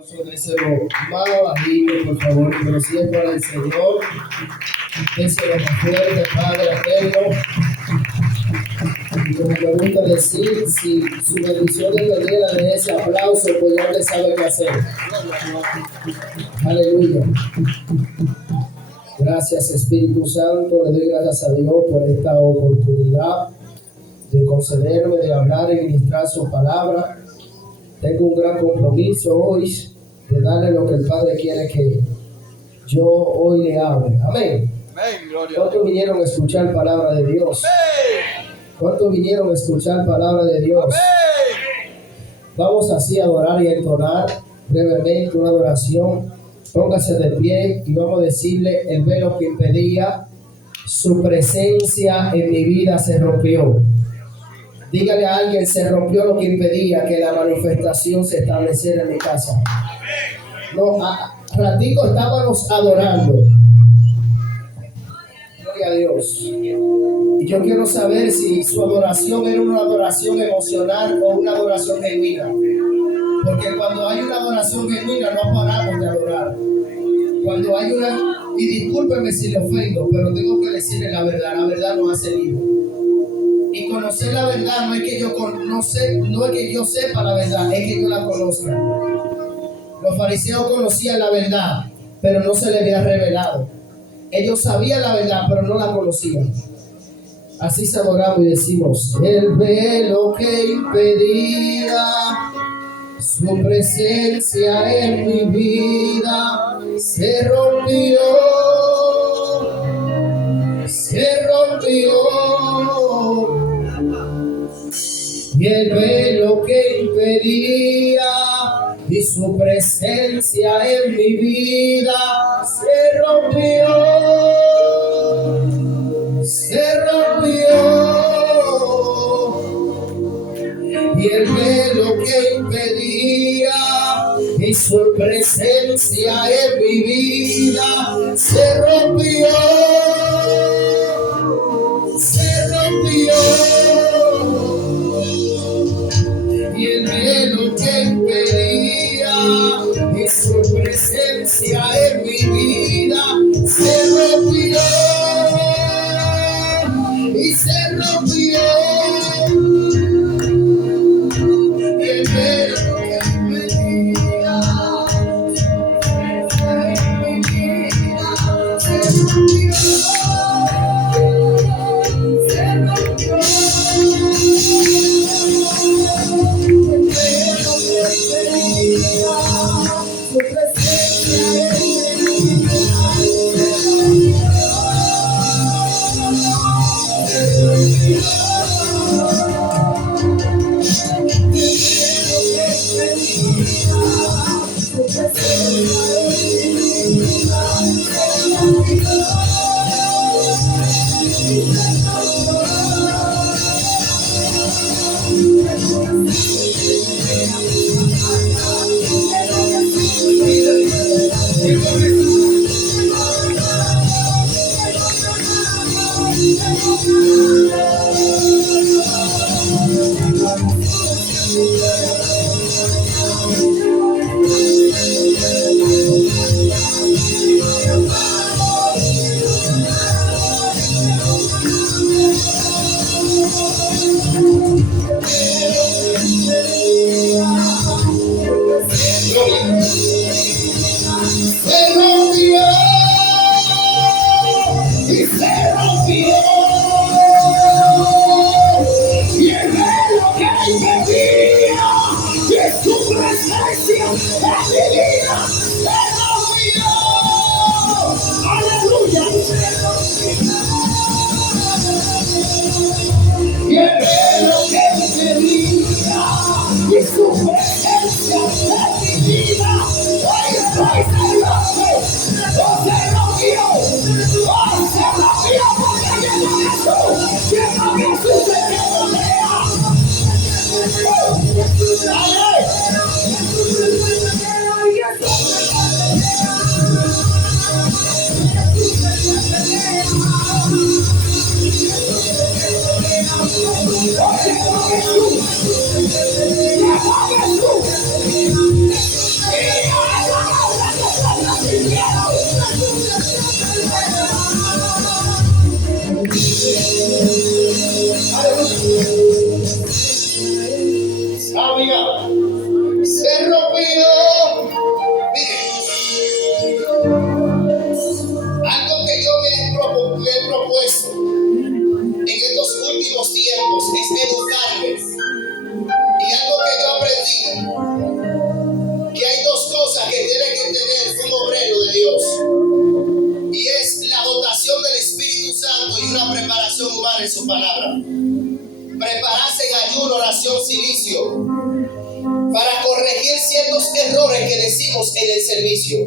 Déselo más bajito, por favor, pero si es para el Señor, déselo más fuerte, Padre eterno. Y como me gusta decir, si su bendición dependiera de ese aplauso, pues ya le sabe qué hacer. Aleluya. Gracias, Espíritu Santo. Le doy gracias a Dios por esta oportunidad de concederme, de hablar y ministrar su palabra. Tengo un gran compromiso hoy de darle lo que el Padre quiere que yo hoy le hable. Amén. ¿Cuántos vinieron a escuchar palabra de Dios? ¿Cuántos vinieron a escuchar palabra de Dios? Vamos así a adorar y a entonar brevemente una adoración. Póngase de pie y vamos a decirle: el velo que impedía su presencia en mi vida se rompió. Dígale a alguien: se rompió lo que impedía que la manifestación se estableciera en mi casa. No, a ratico estábamos adorando. Gloria a Dios. Y yo quiero saber si su adoración era una adoración emocional o una adoración genuina. Porque cuando hay una adoración genuina no paramos de adorar. Cuando hay una, y discúlpeme si le ofendo, pero tengo que decirle la verdad nos hace libre. Y conocer la verdad no es que yo no es que yo sepa la verdad, es que yo la conozca. Los fariseos conocían la verdad, pero no se les había revelado. Ellos sabían la verdad, pero no la conocían. Así se adoramos y decimos: el velo que impedía su presencia en mi vida se rompió, se rompió. Y el velo que impedía y su presencia en mi vida se rompió, se rompió. Y el velo que impedía y su presencia en mi vida se rompió, se rompió. Y el velo que impedía y su presencia en mi vida se rompió y se rompió. Y el velo que impedía en mi vida se rompió, se rompió. que hay dos cosas que tiene que tener un obrero de Dios. Y es la dotación del Espíritu Santo y una preparación humana en su palabra. Prepararse en ayuno, oración, silicio, para corregir ciertos errores que decimos en el servicio.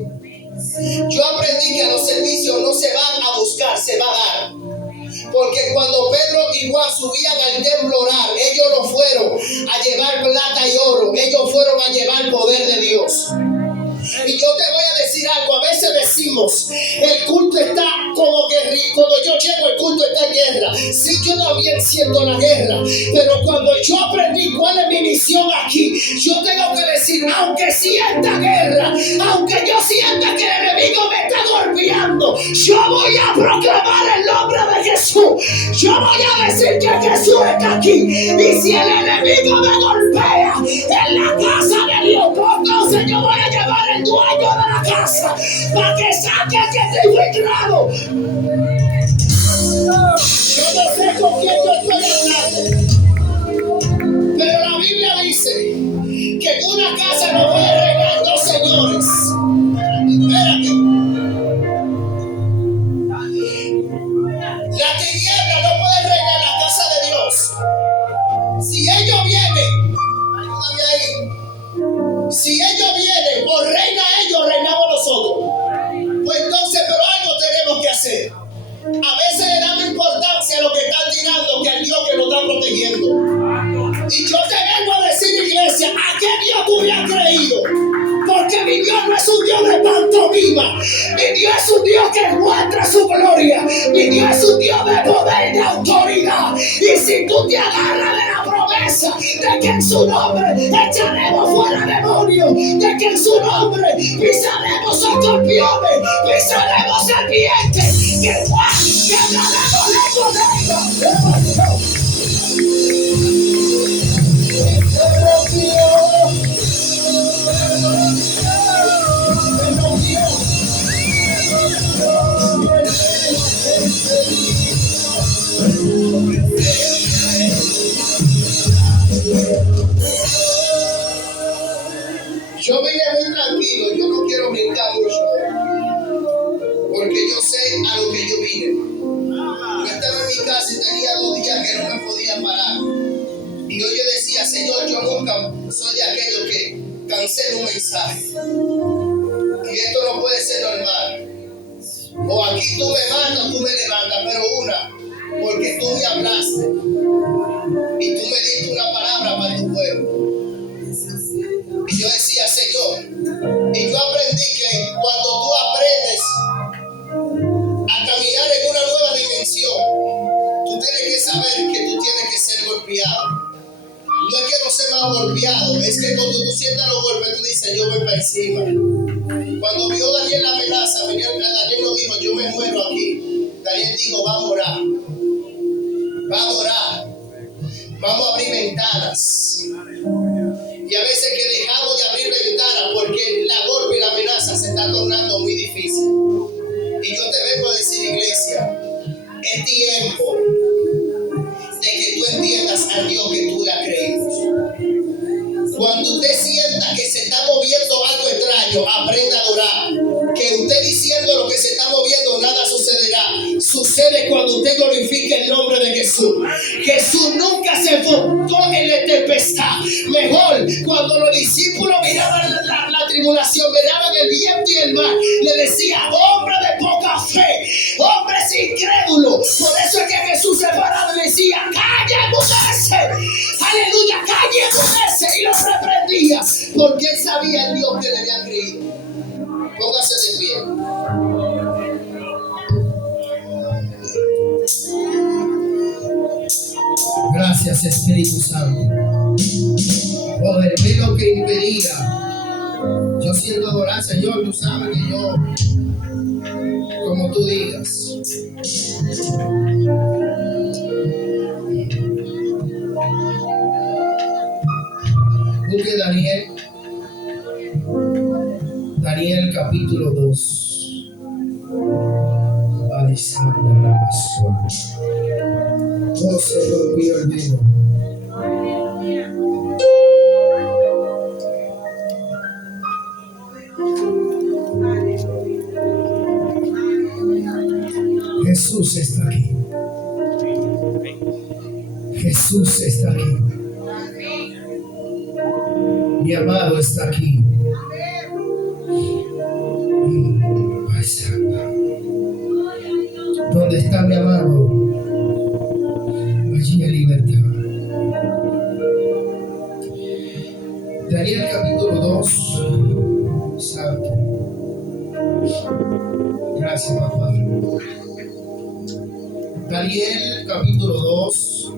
Yo aprendí que a los servicios no se van a buscar, se va a dar. Porque cuando Pedro y Juan subían al templo a orar, ellos no fueron a llevar plata y oro, ellos fueron a llevar el poder de Dios. Y yo te voy a decir algo, a veces decimos, el culto está como que cuando yo llego el culto está en guerra. Sí, yo también siento la guerra, pero cuando yo aprendí cuál es mi misión aquí, yo tengo que decir, aunque sienta guerra, aunque yo sienta que el enemigo me está golpeando, yo voy a proclamar el nombre de Jesús. Yo voy a decir que Jesús está aquí. Y si el enemigo me golpea en la casa de Dios, entonces yo voy a llevar el dueño de la casa para que saque que estoy infiltrado. Yo no sé con quién yo estoy hablando, pero la Biblia dice que en una casa no puede reinar dos señores. Espérate. La tiniebla no puede reinar en la casa de Dios. Si ellos vienen, ayúdame ahí. Si ellos vienen, o reina ellos, reinamos nosotros. Pues entonces, pero algo tenemos que hacer. A veces le damos importancia a lo que están tirando que al Dios que nos está protegiendo. Y yo te vengo a decir, iglesia, ¿a qué Dios tú me has creído? Porque mi Dios no es un Dios de pantomima. Mi Dios es un Dios que muestra su gloria. Mi Dios es un Dios de poder y de autoridad. Y si tú te agarras de la promesa de que en su nombre echaremos fuera demonios, de que en su nombre pisaremos escorpiones, pisaremos serpientes, que hablaremos lejos de ellos. Yo vine muy tranquilo, yo no quiero brincar mucho, porque yo sé a lo que yo vine. Yo estaba en mi casa y tenía 2 días que no me podía parar. Y yo decía, Señor, yo nunca soy de aquellos que cancelo un mensaje. Y esto no puede ser normal. O aquí tú me mandas, tú me levantas, pero porque tú me hablaste. Y tú me diste una palabra para tu pueblo. Y yo decía, Señor, y yo aprendí que cuando tú aprendes a caminar en una nueva dimensión, tú tienes que saber que tú tienes que ser golpeado. No es que no se me ha golpeado, es que cuando tú sientas los golpes, tú dices, yo voy para encima. Cuando vio Daniel la amenaza, Daniel no dijo, yo me muero aquí. Daniel dijo, vamos a orar. Vamos a orar. Vamos a abrir ventanas. Y a veces que dejamos de abrir ventanas porque la golpe y la amenaza se está tornando muy difícil. Y yo te vengo a decir, iglesia, es tiempo de que tú entiendas al Dios que tú le has creído. Cuando usted sienta que se está moviendo algo extraño, aprenda a adorar. Que usted diciendo lo que se está moviendo, nada sucederá. Sucede cuando usted glorifique el nombre de Jesús. Jesús nunca se enfocó en la tempestad. Mejor, cuando los discípulos miraban la tribulación, miraban el viento y el mar, le decía, hombre de poca fe, hombres incrédulos. Por eso es que Jesús se paraba y decía, calle, emudece. Aleluya, calle, emudece. Y los reprendía, porque él sabía el Dios que le había creído. Póngase de pie. Gracias, Espíritu Santo. Oh, el velo que impedía. Yo siento adorar, Señor, tú sabes que yo, como tú digas. Busque Daniel capítulo 2. Alexandra la pasó. Oh, se rompió el velo. Jesús está aquí. Jesús está aquí. Mi amado está aquí. Ay, Santo. ¿Dónde está mi amado? Allí hay libertad. Daniel capítulo 2. Santo. Gracias, papá. Daniel capítulo 2,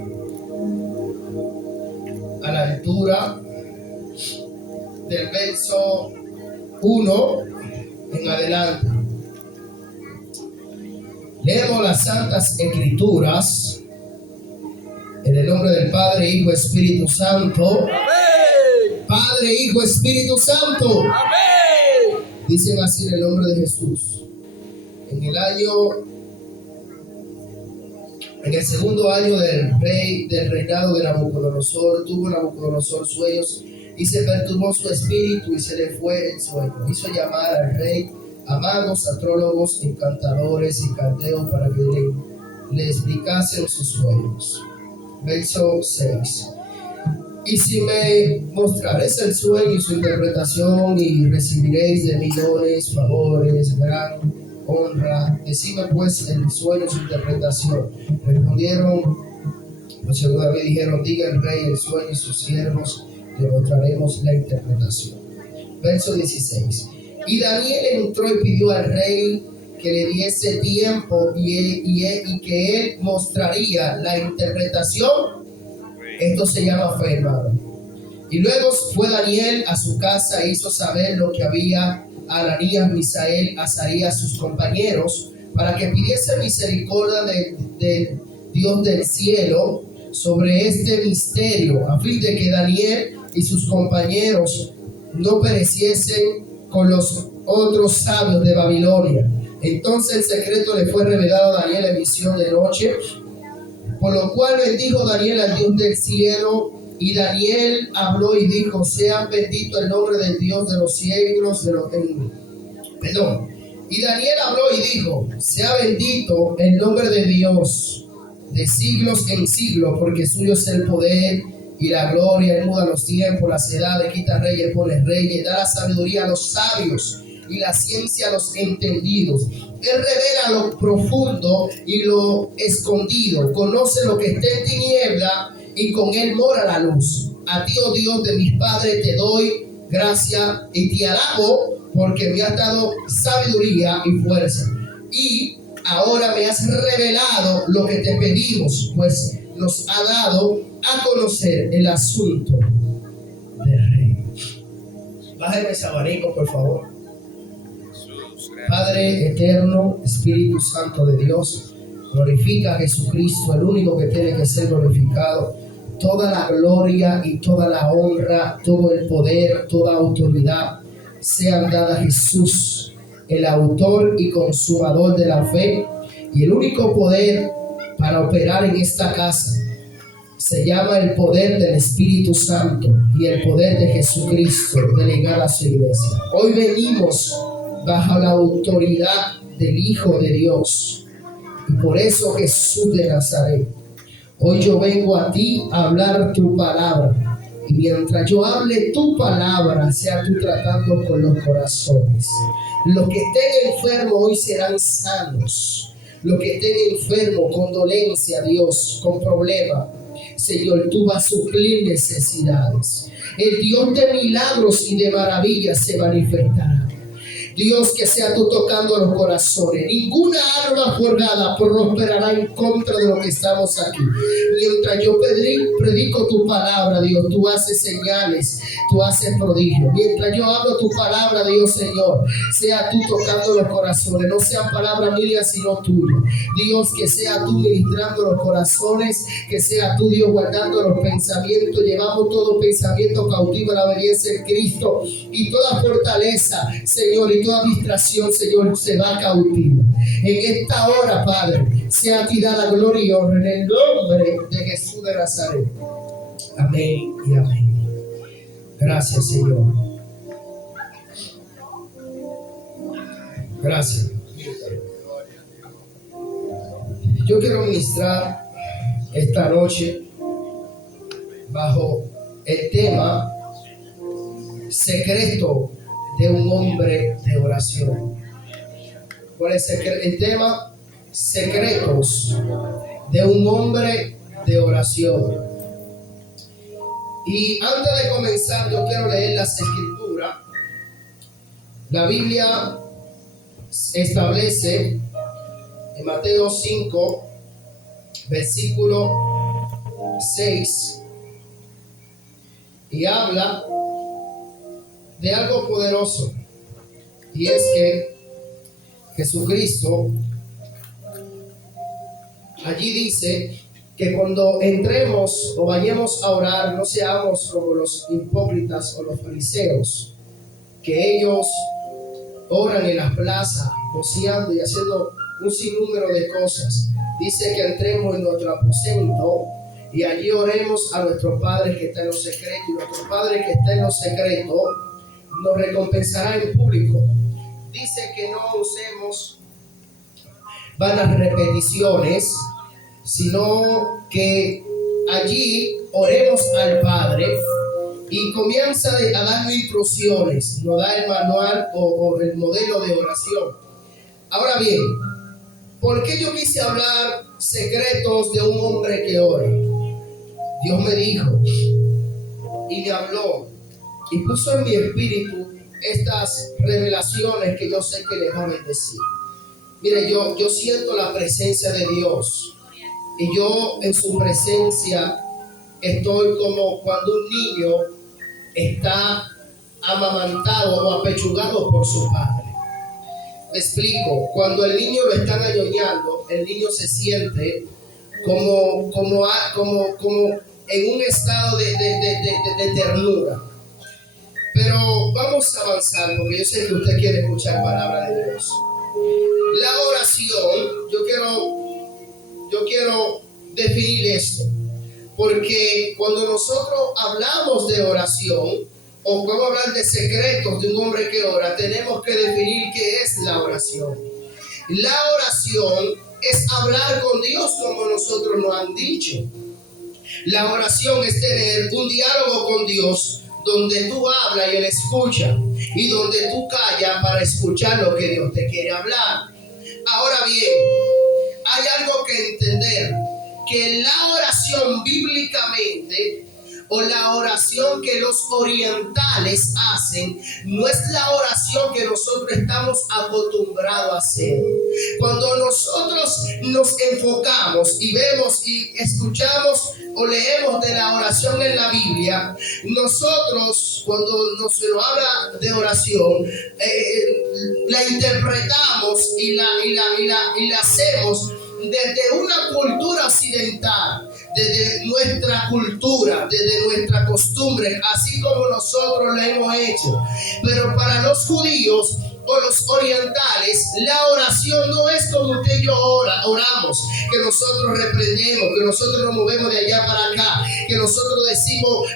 a la altura del verso 1 en adelante. Leemos las Santas Escrituras en el nombre del Padre, Hijo, Espíritu Santo. Amén. Padre, Hijo, Espíritu Santo. Amén. Dicen así en el nombre de Jesús. En el segundo año del reinado de Nabucodonosor, tuvo Nabucodonosor sueños y se perturbó su espíritu y se le fue el sueño. Hizo llamar al rey a magos, astrólogos, encantadores y caldeos para que le explicasen sus sueños. Verso 6. Y si me mostraréis el sueño y su interpretación y recibiréis de mí dones, favores, gran honra, decime pues el sueño y su interpretación. Respondieron los siervos de David, dijeron, diga el rey el sueño y sus siervos le mostraremos la interpretación. Verso 16. Y Daniel entró y pidió al rey que le diese tiempo y que él mostraría la interpretación. Esto se llama fe, hermano. Y luego fue Daniel a su casa e hizo saber lo que había a Ananías, Misael, Azarías, sus compañeros, para que pidiese misericordia del Dios del cielo sobre este misterio, a fin de que Daniel y sus compañeros no pereciesen con los otros sabios de Babilonia. Entonces el secreto le fue revelado a Daniel en visión de noche, por lo cual bendijo Daniel al Dios del cielo. Y Daniel habló y dijo, sea bendito el nombre del Dios de los siglos, Y Daniel habló y dijo, sea bendito el nombre de Dios de siglos en siglos, porque suyo es el poder y la gloria. Él muda los tiempos, las edades, quita reyes, pone reyes, da la sabiduría a los sabios y la ciencia a los entendidos. Él revela lo profundo y lo escondido, conoce lo que está en tiniebla y con él mora la luz. A ti, oh Dios de mis padres, te doy gracia y te alabo, porque me has dado sabiduría y fuerza. Y ahora me has revelado lo que te pedimos, pues nos ha dado a conocer el asunto del rey. Bájeme ese abanico, por favor. Padre eterno, Espíritu Santo de Dios, glorifica a Jesucristo, el único que tiene que ser glorificado. Toda la gloria y toda la honra, todo el poder, toda autoridad sean dadas a Jesús, el autor y consumador de la fe, y el único poder para operar en esta casa se llama el poder del Espíritu Santo y el poder de Jesucristo delegado a su iglesia. Hoy venimos bajo la autoridad del Hijo de Dios, y por eso Jesús de Nazaret. Hoy yo vengo a ti a hablar tu palabra, y mientras yo hable tu palabra, sea tú tratando con los corazones. Los que estén enfermos hoy serán sanos. Los que estén enfermos con dolencia, Dios, con problemas, Señor, tú vas a suplir necesidades. El Dios de milagros y de maravillas se manifestará. Dios, que sea tú tocando los corazones. Ninguna arma forjada prosperará en contra de lo que estamos aquí. Mientras yo predico tu palabra, Dios, tú haces señales, tú haces prodigios. Mientras yo hablo tu palabra, Dios, Señor, sea tú tocando los corazones. No sean palabras mías, sino tuyas. Dios, que sea tú ministrando los corazones, que sea tú, Dios, guardando los pensamientos. Llevamos todo pensamiento cautivo a la obediencia de Cristo, y toda fortaleza, Señor, y toda distracción, Señor, se va cautiva. En esta hora, Padre, sea a ti dada gloria y honra en el nombre de Jesús de Nazaret. Amén y amén. Gracias, Señor. Gracias. Yo quiero ministrar esta noche bajo el tema secreto de un hombre de oración. ¿Cuál es el tema? Secretos de un hombre de oración. Y antes de comenzar, yo quiero leer las escrituras. La Biblia establece en Mateo 5, versículo 6, y habla de algo poderoso, y es que Jesucristo allí dice que cuando entremos o vayamos a orar, no seamos como los hipócritas o los fariseos, que ellos oran en las plazas, voceando y haciendo un sinnúmero de cosas. Dice que entremos en nuestro aposento y allí oremos a nuestro Padre que está en lo secreto, y nuestro Padre que está en lo secreto nos recompensará en público. Dice que no usemos vanas repeticiones, sino que allí oremos al Padre, y comienza a darle instrucciones, nos da el manual o el modelo de oración. Ahora bien, ¿por qué yo quise hablar secretos de un hombre que ora? Dios me dijo y me habló y puso en mi espíritu estas revelaciones que yo sé que les va a bendecir. Mire, yo siento la presencia de Dios, y yo en su presencia estoy como cuando un niño está amamantado o apechugado por su padre. Me explico. Cuando el niño lo están añoñando, el niño se siente como en un estado de ternura. Pero vamos a avanzar, porque yo sé que usted quiere escuchar palabra de Dios. La oración, yo quiero definir esto, porque cuando nosotros hablamos de oración, o vamos a hablar de secretos de un hombre que ora, tenemos que definir qué es la oración. La oración es hablar con Dios, como nosotros nos han dicho. La oración es tener un diálogo con Dios, donde tú hablas y Él escucha, y donde tú callas para escuchar lo que Dios te quiere hablar. Ahora bien, hay algo que entender, que la oración bíblicamente, o la oración que los orientales hacen, no es la oración que nosotros estamos acostumbrados a hacer. Cuando nosotros nos enfocamos y vemos y escuchamos o leemos de la oración en la Biblia, nosotros cuando nos habla de oración, la interpretamos y la hacemos desde una cultura occidental, desde nuestra cultura, desde nuestra costumbre, así como nosotros la hemos hecho. Pero para los judíos o los orientales, la oración no es como usted y yo oramos, que nosotros reprendemos, que nosotros nos movemos de allá para acá, que nosotros decimos,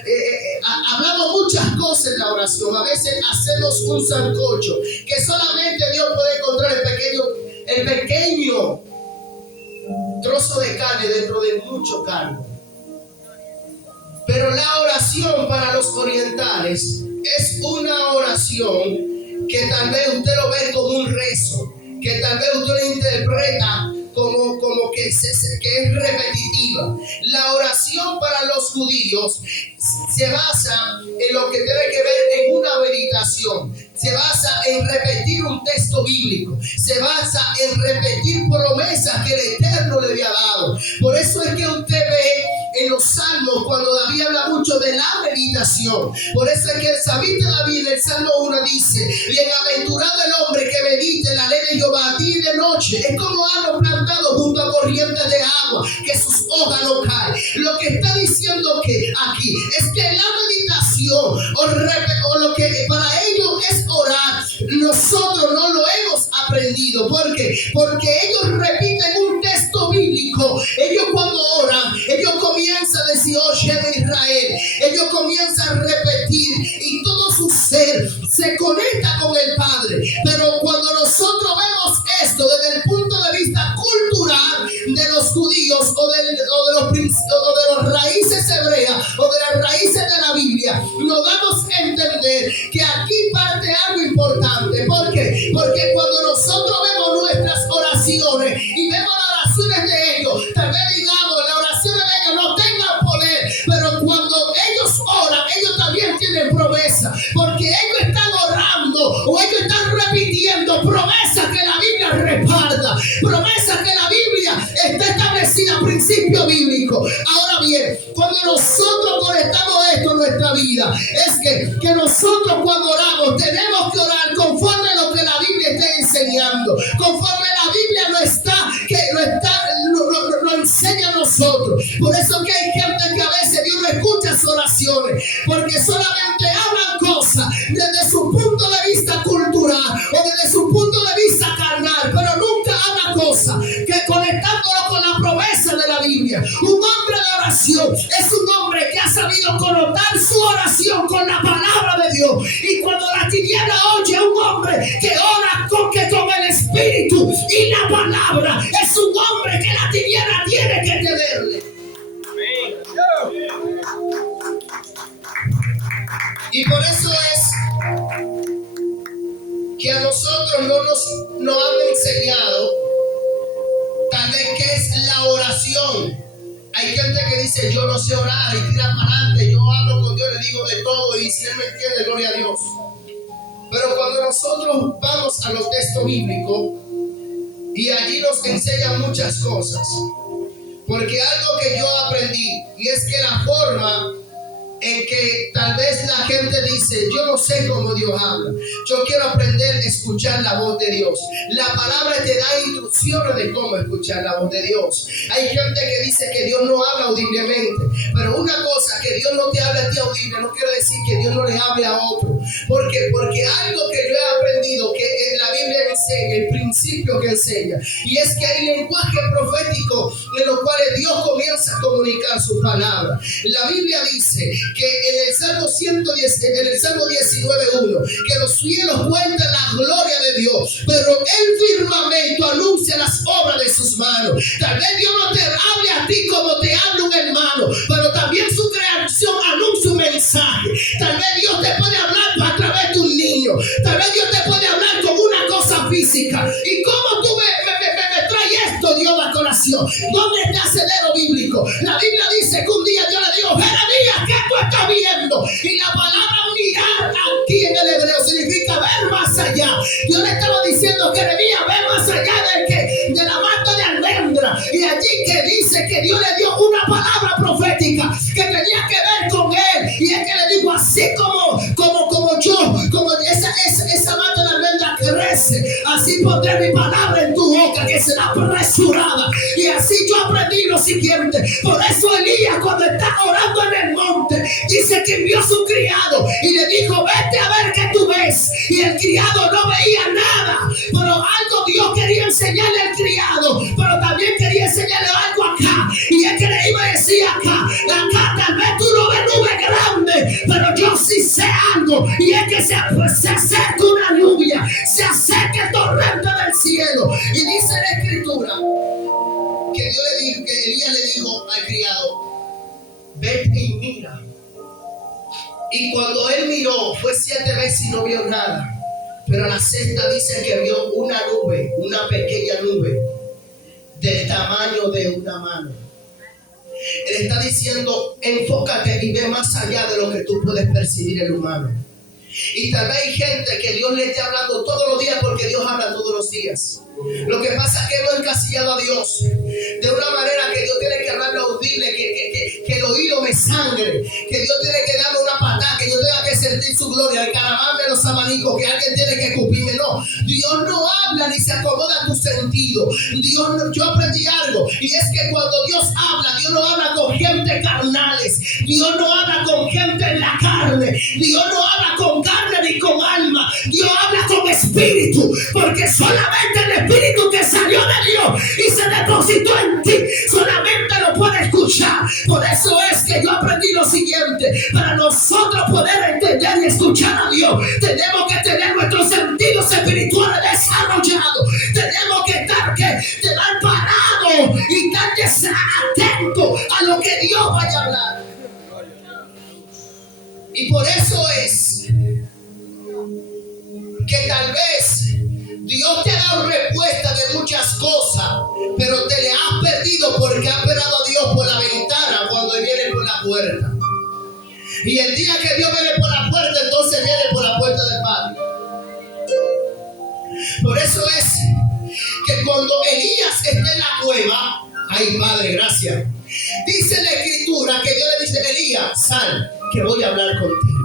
hablamos muchas cosas en la oración. A veces hacemos un sancocho, que solamente Dios puede encontrar el pequeño trozo de carne dentro de mucho carne. Pero la oración para los orientales es una oración que tal vez usted lo ve como un rezo, que tal vez usted lo interpreta como que es repetitiva. La oración para los judíos se basa en lo que tiene que ver en una meditación, se basa en repetir un texto bíblico, se basa en repetir promesas que el Eterno le había dado. Por eso es que usted ve en los salmos cuando David habla mucho de la meditación. Por eso es que el salmista David en el Salmo 1 dice: bienaventurado el hombre que medite en la ley de Jehová día y de noche. Es como árbol plantado junto a corrientes de agua, que sus hojas no caen. Lo que está diciendo que aquí es que la meditación o lo que para ellos es orar, nosotros no lo hemos aprendido. ¿Por qué? Porque ellos repiten un texto bíblico. Ellos cuando oran, ellos comienzan a decir: oye de Israel. Ellos comienzan a repetir y todo su ser se conecta con el Padre. Pero cuando nosotros vemos interesante. ¿Por qué? Porque cuando nosotros vemos nuestras oraciones y vemos las oraciones de ellos, tal vez digamos, las oraciones de ellos no tengan poder, pero cuando ellos oran, ellos también tienen promesa, porque ellos están orando o ellos están repitiendo promesas que la Biblia respalda, promesas que la Biblia está establecida, principio bíblico. Ahora bien, cuando nosotros conectamos esto en nuestra vida, es que nosotros cuando oramos tenemos que orar conforme a lo que la Biblia está enseñando, conforme la Biblia lo enseña a nosotros. Por eso que hay gente que a veces Dios no escucha sus oraciones, porque solamente hablan cosas desde su punto de vista cultural o desde su punto de vista carnal, pero nunca habla cosas que conectándolo con la promesa de la Biblia. Un hombre de oración es un hombre que ha sabido connotar su oración con la palabra de Dios, y cuando la tiniebla oye a un hombre que ora con el espíritu y la palabra, es un hombre que la tiniebla tiene que temerle. Y por eso es que a nosotros nos han enseñado tal vez qué es la oración. Hay gente que dice yo no sé orar y tira para adelante, yo hablo con Dios, le digo de todo y si Él me entiende, gloria a Dios. Pero cuando nosotros vamos a los textos bíblicos y allí nos enseñan muchas cosas, porque algo que yo aprendí, y es que la forma en que tal vez la gente dice yo no sé cómo Dios habla, yo quiero aprender a escuchar la voz de Dios. La palabra te da instrucciones de cómo escuchar la voz de Dios. Hay gente que dice que Dios no habla audiblemente, pero una cosa, que Dios no te habla a ti audible no quiere decir que Dios no le hable a otro. Porque algo que yo he aprendido que en la Biblia enseña, el principio que enseña, y es que hay lenguaje profético en los cuales Dios comienza a comunicar su palabra. La Biblia dice que en el Salmo 19:1, que los cielos cuentan la gloria de Dios, pero el firmamento anuncia las obras de sus manos. Tal vez Dios no te hable a ti como te habla un hermano, pero también su creación anuncia un mensaje. Tal vez Dios te puede hablar a través de un niño, tal vez Dios te puede hablar con una cosa física. ¿Y cómo tú me traes esto, Dios, a colación? ¿Dónde está el acelero bíblico? La Biblia dice que un día Dios le dijo, Jeremías, ¿qué tú estás viendo? Y la palabra mirar aquí en el hebreo significa ver más allá. Dios le estaba diciendo, Jeremías, ve más allá de la mata de almendra. Y allí que dice que Dios le dio una palabra profética que tenía que ver con él. Y es que le digo, así como esa mata de almendra crece, así pondré mi palabra en tu boca, que será apresurada. Y así yo aprendí lo siguiente. Por eso Elías, cuando está orando en el monte, dice que envió a su criado y le dijo, vete a ver qué tú ves. Y el criado no veía nada, pero algo Dios quería enseñarle al criado, pero también quería enseñarle algo acá. Y es que le iba a decir acá tal vez tú no ves nubes grandes, pero yo sí sé algo, y es que se acerca una lluvia, se acerca el torrente del cielo. Y dice la escritura que Dios le dijo, que Elías le dijo al criado, vete y mira. Y cuando él miró, fue 7 veces y no vio nada, pero a la sexta dice que vio una nube, una pequeña nube del tamaño de una mano. Él está diciendo, enfócate y ve más allá de lo que tú puedes percibir en el humano. Y tal vez hay gente que Dios le esté hablando todos los días, porque Dios habla todos los días. Lo que pasa es que hemos encasillado a Dios de una manera que Dios tiene que hablarlo audible, que el oído me sangre, que Dios tiene que darme una patada, que yo tenga que sentir su gloria, el caramarme los abanicos, que alguien tiene que escupirme. No, Dios no habla ni se acomoda a tu sentido. Yo aprendí algo, y es que cuando Dios no habla con gente carnales, Dios no habla con gente en la carne, Dios no habla con carne ni con alma, Dios habla con espíritu, porque solamente el espíritu que salió de Dios y se depositó en ti, solamente lo puede escuchar. Por eso es que yo aprendí lo siguiente: para nosotros poder entender y escuchar a Dios, tenemos que tener nuestros sentidos espirituales desarrollados, tenemos que estar parados y estar atentos a lo que Dios vaya a hablar. Y por eso es que tal vez Dios te ha dado respuesta de muchas cosas, pero te le has perdido porque has esperado a Dios por la ventana cuando Él viene por la puerta. Y el día que Dios viene por la puerta, entonces viene por la puerta del patio. Por eso es que cuando Elías está en la cueva, ay Padre, gracias, dice la Escritura que Dios le dice: Elías, sal, que voy a hablar contigo.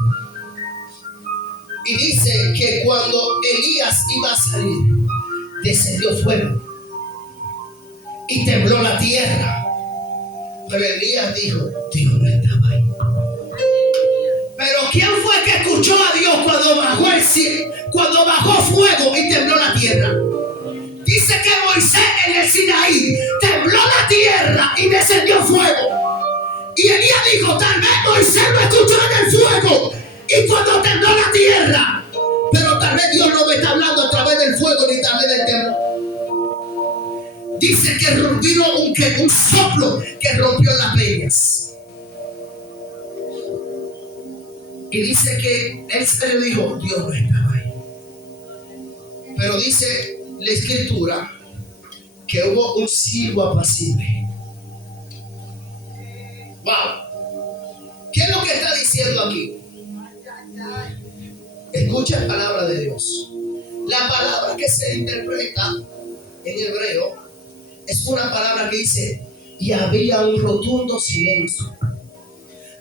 Y dice que cuando Elías iba a salir, descendió fuego y tembló la tierra. Pero Elías dijo: Dios no estaba ahí. Pero ¿quién fue que escuchó a Dios cuando bajó fuego y tembló la tierra? Dice que Moisés en el Sinaí tembló la tierra y descendió fuego. Y Elías dijo: tal vez Moisés lo escuchó en el fuego y cuando tembló la tierra, pero tal vez Dios no me está hablando a través del fuego ni a través del temblor. Dice que vino un soplo que rompió las peñas. Y dice que él se le dijo: Dios no estaba ahí. Pero dice la Escritura que hubo un silbo apacible. Wow. ¿Qué es lo que está diciendo aquí? Escucha la palabra de Dios. La palabra que se interpreta en hebreo es una palabra que dice: y había un rotundo silencio.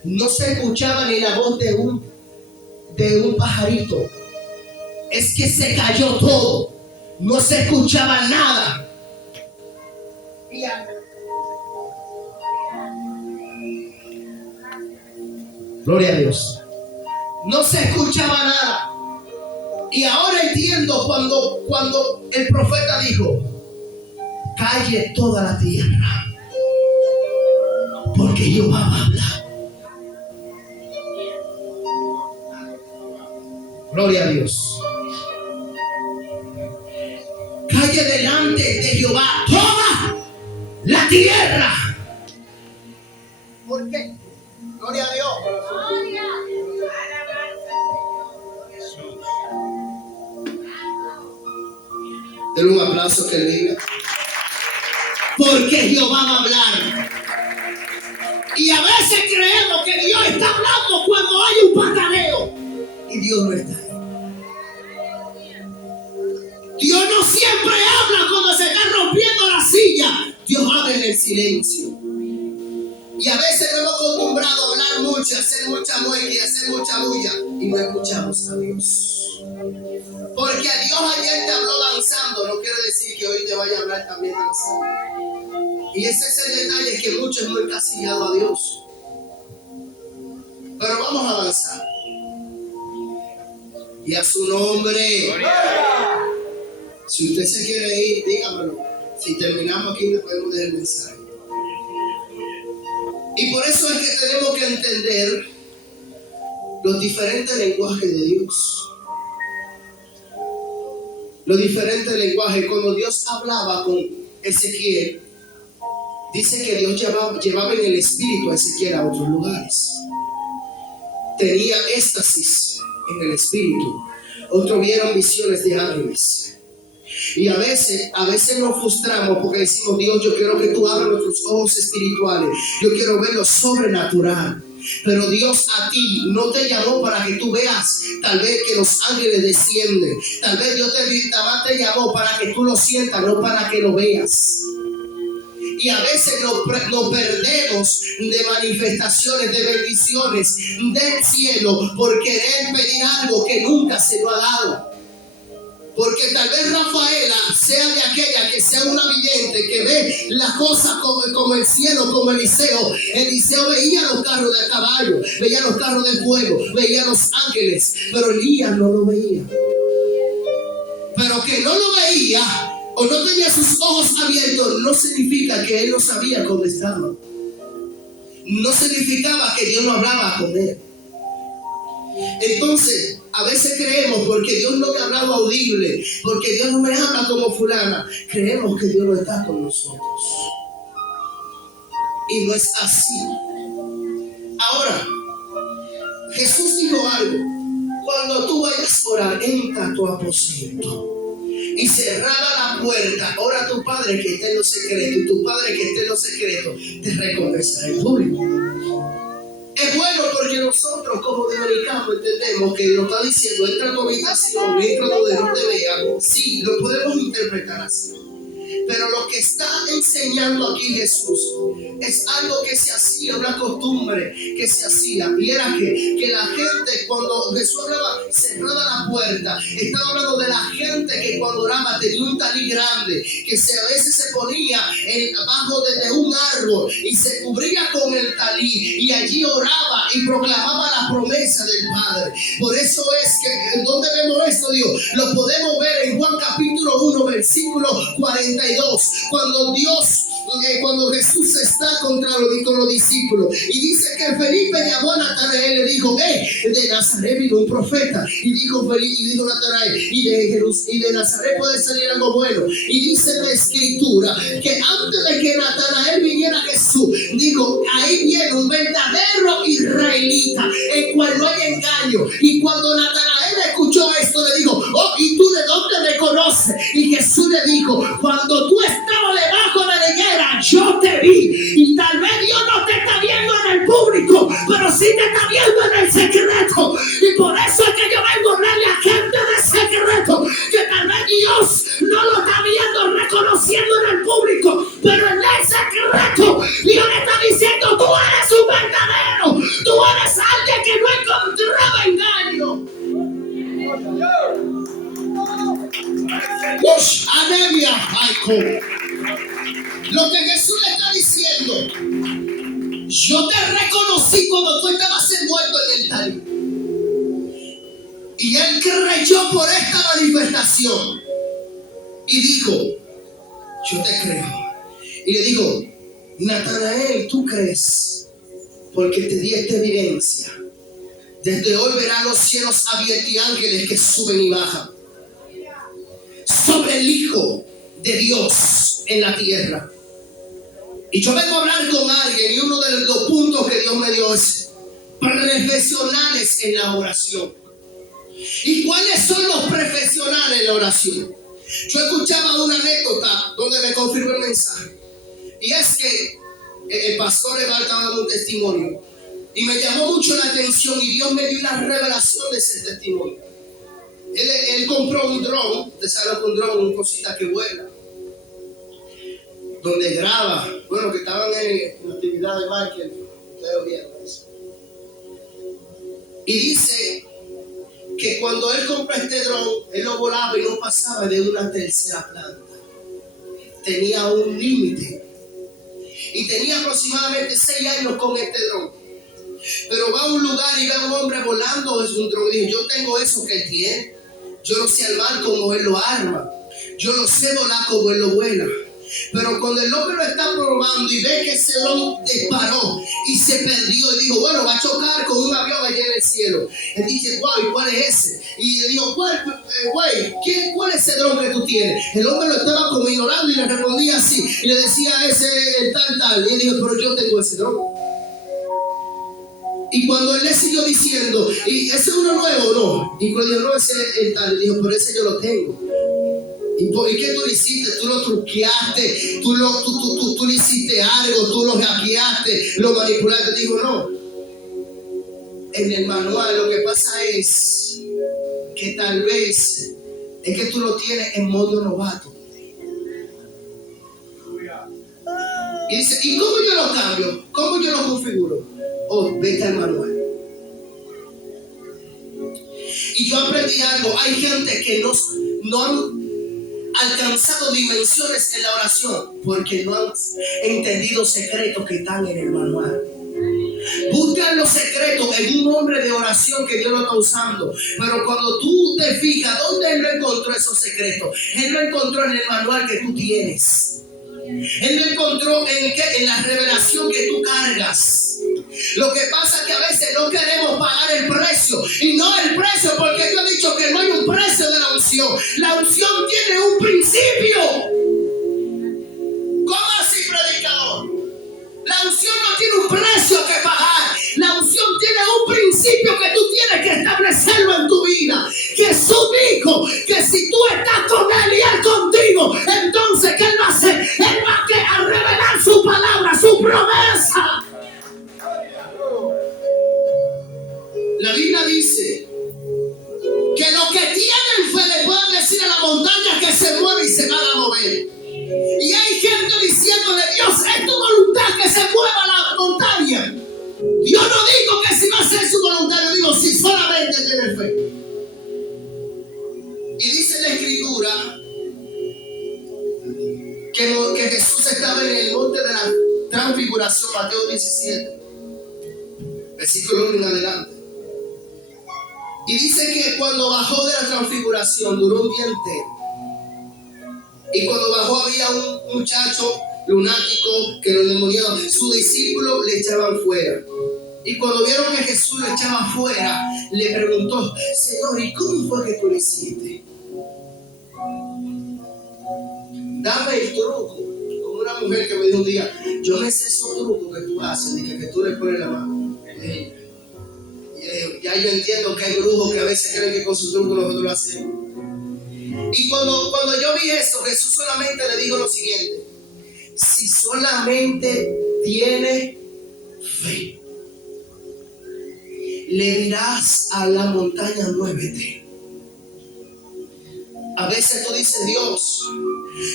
No se escuchaba ni la voz de un pajarito. Es que se cayó todo. No se escuchaba nada. Gloria a Dios. No se escuchaba nada. Y ahora entiendo cuando el profeta dijo: calle toda la tierra, porque Jehová va a hablar. Gloria a Dios. Calle delante de Jehová toda la tierra. ¿Por qué? Gloria a Dios. Denle un aplauso que le diga. Porque Jehová va a hablar. Y a veces creemos que Dios está hablando cuando hay un pataleo. Y Dios no está ahí. Dios no siempre habla cuando se está rompiendo la silla. Dios habla en el silencio. Y a veces nos hemos acostumbrado a hablar mucho, a hacer mucha mueca y a hacer mucha bulla. Y no escuchamos a Dios. Porque a Dios ayer te habló danzando. No quiere decir que hoy te vaya a hablar también danzando. Y ese es el detalle, que muchos hemos encasillado a Dios. Pero vamos a avanzar. Y a su nombre. Si usted se quiere ir, dígamelo. Si terminamos aquí, le podemos dejar el mensaje. Y por eso es que tenemos que entender los diferentes lenguajes de Dios. Los diferentes lenguajes. Cuando Dios hablaba con Ezequiel, dice que Dios llevaba en el espíritu a Ezequiel a otros lugares. Tenía éxtasis en el espíritu. Otros vieron visiones de ángeles. Y a veces nos frustramos porque decimos: Dios, yo quiero que tú abras nuestros ojos espirituales. Yo quiero ver lo sobrenatural. Pero Dios a ti no te llamó para que tú veas tal vez que los ángeles descienden. Tal vez Dios te llamó para que tú lo sientas, no para que lo veas. Y a veces nos perdemos de manifestaciones, de bendiciones del cielo por querer pedir algo que nunca se nos ha dado. Porque tal vez Rafaela sea de aquella que sea una vidente, que ve las cosas como el cielo, como Eliseo. Eliseo veía los carros de caballo, veía los carros de fuego, veía los ángeles, pero Elías no lo veía. Pero que no lo veía o no tenía sus ojos abiertos no significa que él no sabía dónde estaba. No significaba que Dios no hablaba con él. Entonces, a veces creemos, porque Dios no me ha hablado audible, porque Dios no me habla como fulana, creemos que Dios no está con nosotros. Y no es así. Ahora, Jesús dijo algo. Cuando tú vayas a orar, entra a tu aposento y cerrada la puerta, ora a tu Padre que está en lo secreto, y tu Padre que está en lo secreto te recompensará en público. Es bueno porque nosotros como dominicanos entendemos que nos está diciendo entra a tu habitación, entra donde no te vean. Sí, lo podemos interpretar así. Pero lo que está enseñando aquí Jesús es algo que se hacía, una costumbre que se hacía. Y era que la gente, cuando Jesús hablaba cerrada la puerta, estaba hablando de la gente que cuando oraba tenía un talí grande, que a veces se ponía abajo de un árbol y se cubría con el talí y allí oraba y proclamaba la promesa del Padre. Por eso es que, ¿dónde vemos esto, Dios? Lo podemos ver en Juan capítulo 1, versículo 42. Cuando Jesús está con los discípulos y dice que Felipe llamó a Natanael y le dijo, de Nazaret vino un profeta, y dijo Natanael, y de Nazaret puede salir algo bueno. Y dice la escritura que antes de que Natanael viniera a Jesús, dijo, ahí viene un verdadero israelita en cual no hay engaño. Y cuando Natanael escuchó esto, le dijo, ¿y tú de dónde me conoces? Y Jesús le dijo, cuando tú estabas debajo de la higuera, yo te vi. Y tal vez Dios no te está viendo en el público, pero sí te está viendo en el secreto. Y por eso es que yo vengo a hablarle a gente de secreto, que tal vez Dios no lo está viendo, reconociendo en el público, pero en el secreto Dios le está diciendo, tú eres un verdadero, tú eres alguien que no encontraba engaño. Anemia, lo que Jesús le está diciendo, yo te reconocí cuando tú estabas envuelto en el talí. Y él creyó por esta manifestación y dijo, yo te creo. Y le dijo, Natanael, ¿tú crees? Porque te di esta evidencia. Desde hoy verán los cielos abiertos y ángeles que suben y bajan sobre el Hijo de Dios en la tierra. Y yo vengo a hablar con alguien, y uno de los puntos que Dios me dio es profesionales en la oración. ¿Y cuáles son los profesionales en la oración? Yo escuchaba una anécdota donde me confirmó el mensaje, y es que el pastor Eval estaba dando un testimonio y me llamó mucho la atención, y Dios me dio una revelación de ese testimonio. Él compró un dron, usted sabe que un dron, una cosita que vuela, donde graba, bueno, que estaban en la actividad de Michael, ustedes vieron eso. Y dice que cuando él compró este dron, él lo volaba y no pasaba de una tercera planta. Tenía un límite. Y tenía aproximadamente 6 años con este dron. Pero va a un lugar y ve a un hombre volando, es un dron. Y dice, yo tengo eso que él tiene. Yo no sé armar como él lo arma. Yo no sé volar como él lo vuela. Pero cuando el hombre lo está probando y ve que ese dron disparó y se perdió, y dijo, bueno, va a chocar con un avión allá en el cielo. Él dice, wow, ¿y cuál es ese? Y le dijo, ¿cuál es ese dron que tú tienes? El hombre lo estaba como ignorando y le respondía así. Y le decía, ese el tal. Y él dijo, pero yo tengo ese dron. Y cuando él le siguió diciendo, ¿y ese es uno nuevo o no? Y cuando dijo, no, ese es el tal. Y dijo, pero ese yo lo tengo. ¿Y qué tú le hiciste? Tú lo truqueaste, tú le hiciste algo, tú lo hackeaste, lo manipulaste. Digo, no. En el manual lo que pasa es que tal vez es que tú lo tienes en modo novato. Y dice, ¿y cómo yo lo cambio? ¿Cómo yo lo configuro? Vete al manual. Y yo aprendí algo. Hay gente que no han alcanzado dimensiones en la oración porque no han entendido secretos que están en el manual. Buscan los secretos en un hombre de oración que Dios lo está usando, pero cuando tú te fijas dónde él no encontró esos secretos, él lo encontró en el manual que tú tienes. Él lo encontró en la revelación que tú cargas. Lo que pasa es que a veces no queremos pagar el precio. Y no el precio, porque yo he dicho que no hay un precio de la unción. La unción tiene un principio. ¿Cómo así, predicador? La unción no tiene un precio que pagar. La unción tiene un principio que tú tienes tienes que establecerlo en tu vida. Jesús dijo que si tú estás con Él y Él contigo, entonces ¿qué Él va a hacer? Él va a revelar su palabra, su promesa. La Biblia dice que los que tienen fe le pueden decir a la montaña que se mueve y se van a mover. Y hay gente diciéndole: Dios, es tu voluntad que se mueva la montaña. Yo no digo que si va a ser su voluntad, yo digo si solamente tiene fe. Y dice la Escritura que Jesús estaba en el monte de la transfiguración, Mateo 17, versículo 1 en adelante. Y dice que cuando bajó de la transfiguración duró un día entero. Y cuando bajó había un muchacho lunático que lo endemoniaba. Sus discípulos le echaban fuera. Y cuando vieron que Jesús lo echaba fuera, le preguntó: Señor, ¿y cómo fue que tú lo hiciste? Dame el truco. Como una mujer que me dijo un día: yo me sé esos trucos que tú haces, de que tú le pones la mano. Ya yo entiendo que hay brujos que a veces creen que con sus trucos nosotros lo hacemos. Y cuando yo vi eso, Jesús solamente le dijo lo siguiente: si solamente tiene fe, le dirás a la montaña: muévete. A veces tú dices: Dios,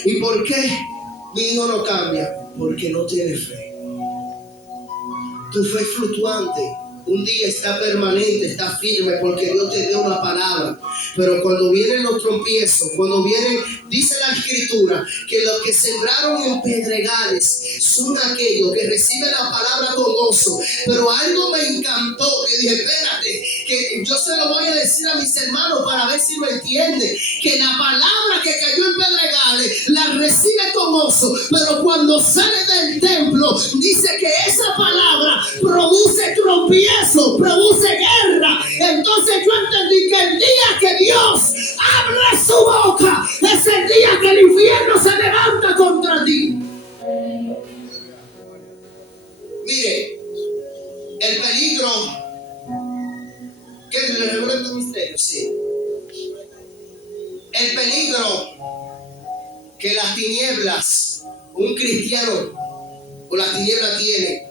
¿y por qué mi hijo no cambia? Porque no tiene fe. Tu fe es fluctuante. Un día está permanente, está firme, porque Dios te dio una palabra. Pero cuando vienen los tropiezos, cuando vienen, dice la Escritura, que los que sembraron en pedregales son aquellos que reciben la palabra con gozo. Pero algo me encantó, que dije: espérate, que yo se lo voy a decir a mis hermanos para ver si lo entienden. Que la palabra que cayó en pedregales la recibe con gozo, pero cuando sale del templo, dice que esa palabra produce tropiezo, produce guerra. Entonces yo entendí que el día que Dios abre su boca es el día que el infierno se levanta contra ti. Mire, el peligro que le revela este misterio, sí. El peligro que las tinieblas, un cristiano o la tiniebla tiene,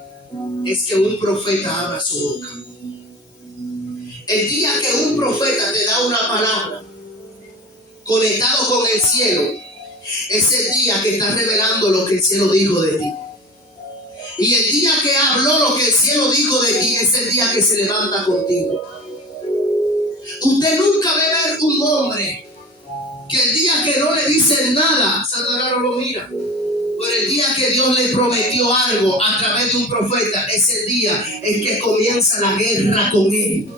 es que un profeta abra su boca. El día que un profeta te da una palabra conectado con el cielo, es el día que está revelando lo que el cielo dijo de ti. Y el día que habló lo que el cielo dijo de ti, es el día que se levanta contigo. Usted nunca ve ver un hombre que el día que no le dicen nada, Satanás no lo mira. Pero el día que Dios le prometió algo a través de un profeta, es el día en que comienza la guerra con él.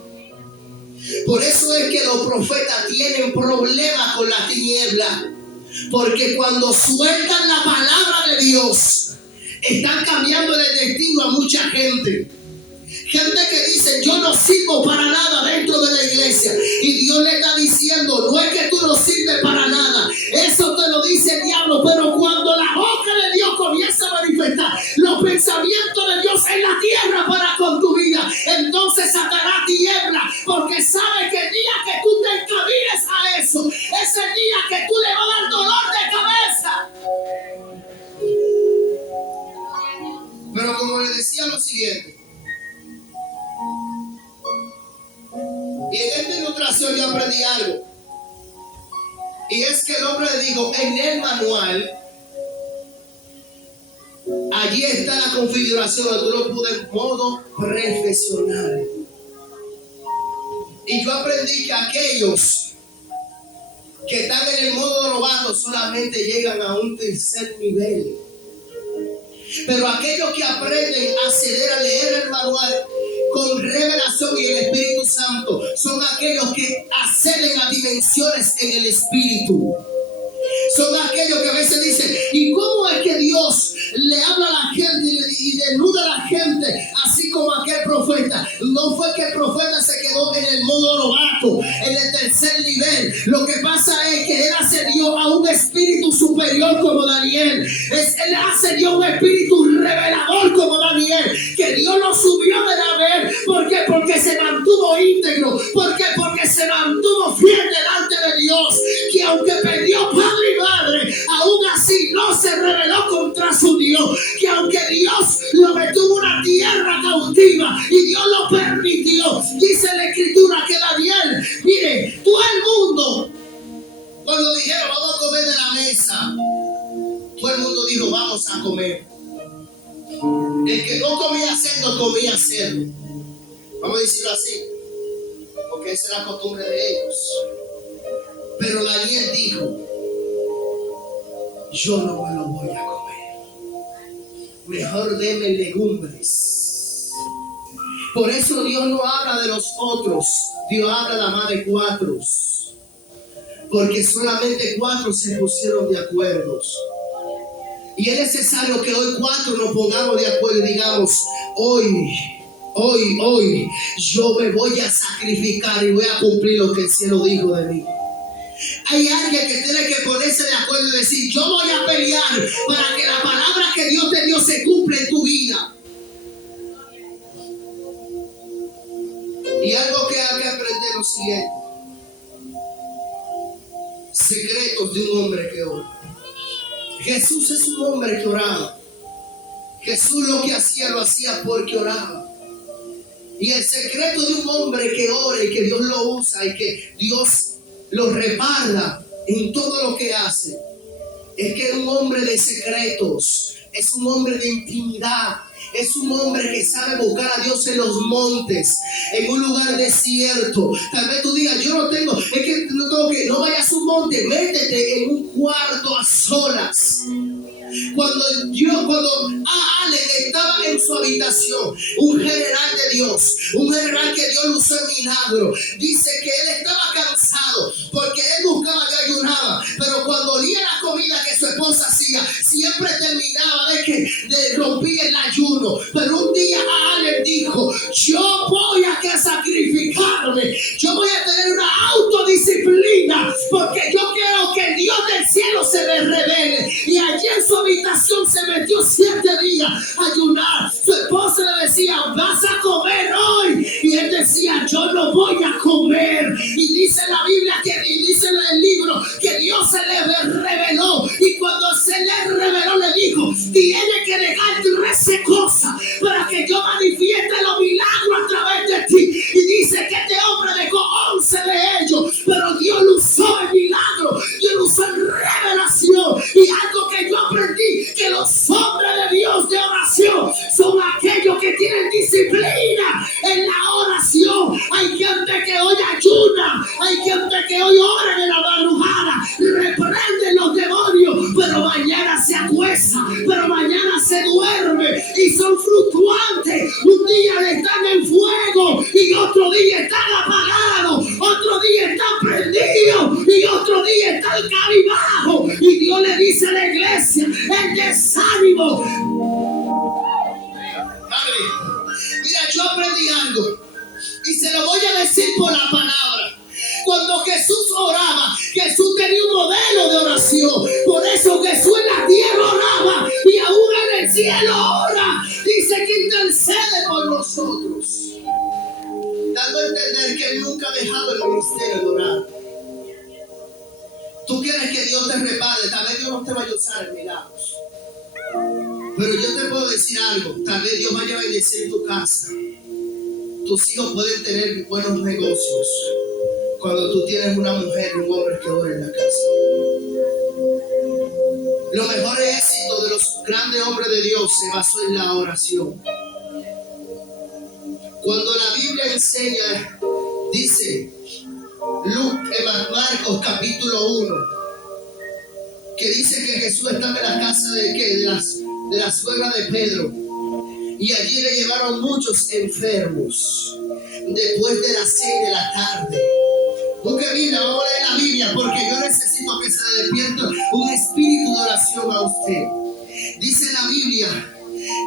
Por eso es que los profetas tienen problemas con la tiniebla, porque cuando sueltan la palabra de Dios, están cambiando el destino a mucha gente. Gente que dice: yo no sirvo para nada dentro de la iglesia. Y Dios le está diciendo: no es que tú no sirves para nada. Eso te lo dice el diablo. Pero cuando la boca de Dios comienza a manifestar los pensamientos de Dios en la tierra para con tu vida, entonces Satanás tiembla, porque sabe que el día que tú te encamines a eso, es el día que tú le vas a dar dolor de cabeza. Pero como le decía lo siguiente, y en esta ilustración yo aprendí algo. Y es que el hombre le dijo: en el manual, allí está la configuración donde tú lo pudes en modo profesional. Y yo aprendí que aquellos que están en el modo novato solamente llegan a un tercer nivel. Pero aquellos que aprenden a acceder a leer el manual con revelación y el Espíritu Santo son aquellos que acceden a dimensiones en el Espíritu. Son aquellos que a veces dicen: ¿y cómo es que Dios le habla a la gente y desnuda a la gente así como aquel profeta? No fue que el profeta se quedó en el modo novato, en el tercer nivel. Lo que pasa es que él accedió a un espíritu superior superior como Daniel. Él hace Dios un espíritu revelador como Daniel, que Dios lo subió de la vez. ¿Por qué? Porque se mantuvo íntegro. ¿Por qué? Porque se mantuvo fiel delante de Dios, que aunque perdió padre y madre, aún así no se rebeló contra su Dios, que aunque Dios lo metió en una tierra cautiva y Dios lo permitió, dice la escritura que Daniel, mire, todo el mundo, cuando dijeron vamos a comer de la mesa, todo el mundo dijo vamos a comer. El que no comía cerdo, comía cerdo. Vamos a decirlo así, porque esa es la costumbre de ellos. Pero Daniel dijo, yo no me lo voy a comer. Mejor deme legumbres. Por eso Dios no habla de los otros. Dios habla nada más de 4. Porque solamente 4 se pusieron de acuerdo. Y es necesario que hoy 4 nos pongamos de acuerdo y digamos, hoy, yo me voy a sacrificar y voy a cumplir lo que el cielo dijo de mí. Hay alguien que tiene que ponerse de acuerdo y decir, yo voy a pelear para que la palabra que Dios te dio se cumpla en tu vida. Y algo que hay que aprender lo siguiente: secretos de un hombre que ora. Jesús es un hombre que oraba. Jesús lo que hacía, lo hacía porque oraba. Y el secreto de un hombre que ora y que Dios lo usa y que Dios lo respalda en todo lo que hace, es que es un hombre de secretos, es un hombre de intimidad, es un hombre que sabe buscar a Dios en los montes, en un lugar desierto. Tal vez tú digas, yo no tengo, es que no vayas a un monte, métete en un cuarto a solas. Cuando Ale estaba en su habitación, un general de Dios, un general que Dios lo usó en milagro, dice que él estaba cansado porque él buscaba y ayunaba, pero cuando olía la comida que su esposa hacía, siempre terminaba de romper el ayuno. Pero un día Ale dijo, yo voy a sacrificarme, yo voy a tener una autodisciplina, porque yo quiero que el Dios del cielo se me revele. Y allí en su habitación se metió 7 días a ayunar. Su esposa le decía, vas a comer hoy, y él decía, yo no voy a comer. Y dice la Biblia, y dice el libro, que Dios se le reveló, y cuando se le reveló le dijo, tiene que dejar 13 cosas para que yo manifieste los milagros a través de ti. Y dice que este hombre dejó 11 de ellos, pero Dios lo usó en milagro, Dios lo usó en revelación. Y algo que yo aprendí, que los hombres de Dios de oración son aquellos que tienen disciplina en la oración. Hay gente que hoy ayuna, hay gente que hoy ora en la madrugada, reprenden los demonios, pero mañana se acuesta, pero mañana se duerme y son fluctuantes. Un día están en fuego y otro día están apagados, otro día están prendidos y otro día están cabizbajo. Y Dios le dice a la iglesia, el desánimo. Mira, yo aprendí algo y se lo voy a decir por la palabra. Cuando Jesús oraba, Jesús tenía un modelo de oración. Por eso Jesús en la tierra oraba y aún en el cielo ora. Dice que intercede por nosotros, dando a entender que Él nunca ha dejado el ministerio de orar. Tú quieres que Dios te repare, tal vez Dios no te vaya a usar en milagros, pero yo te puedo decir algo, tal vez Dios vaya a bendecir tu casa. Tus hijos pueden tener buenos negocios cuando tú tienes una mujer y un hombre que ora en la casa. Los mejores éxitos de los grandes hombres de Dios se basó en la oración. Cuando la Biblia enseña, dice Marcos capítulo 1, que dice que Jesús estaba en la casa de la suegra de Pedro, y allí le llevaron muchos enfermos después de las 6 de la tarde. Busque Biblia, vamos a leer la Biblia, porque yo necesito que se le despierte un espíritu de oración a usted. Dice la Biblia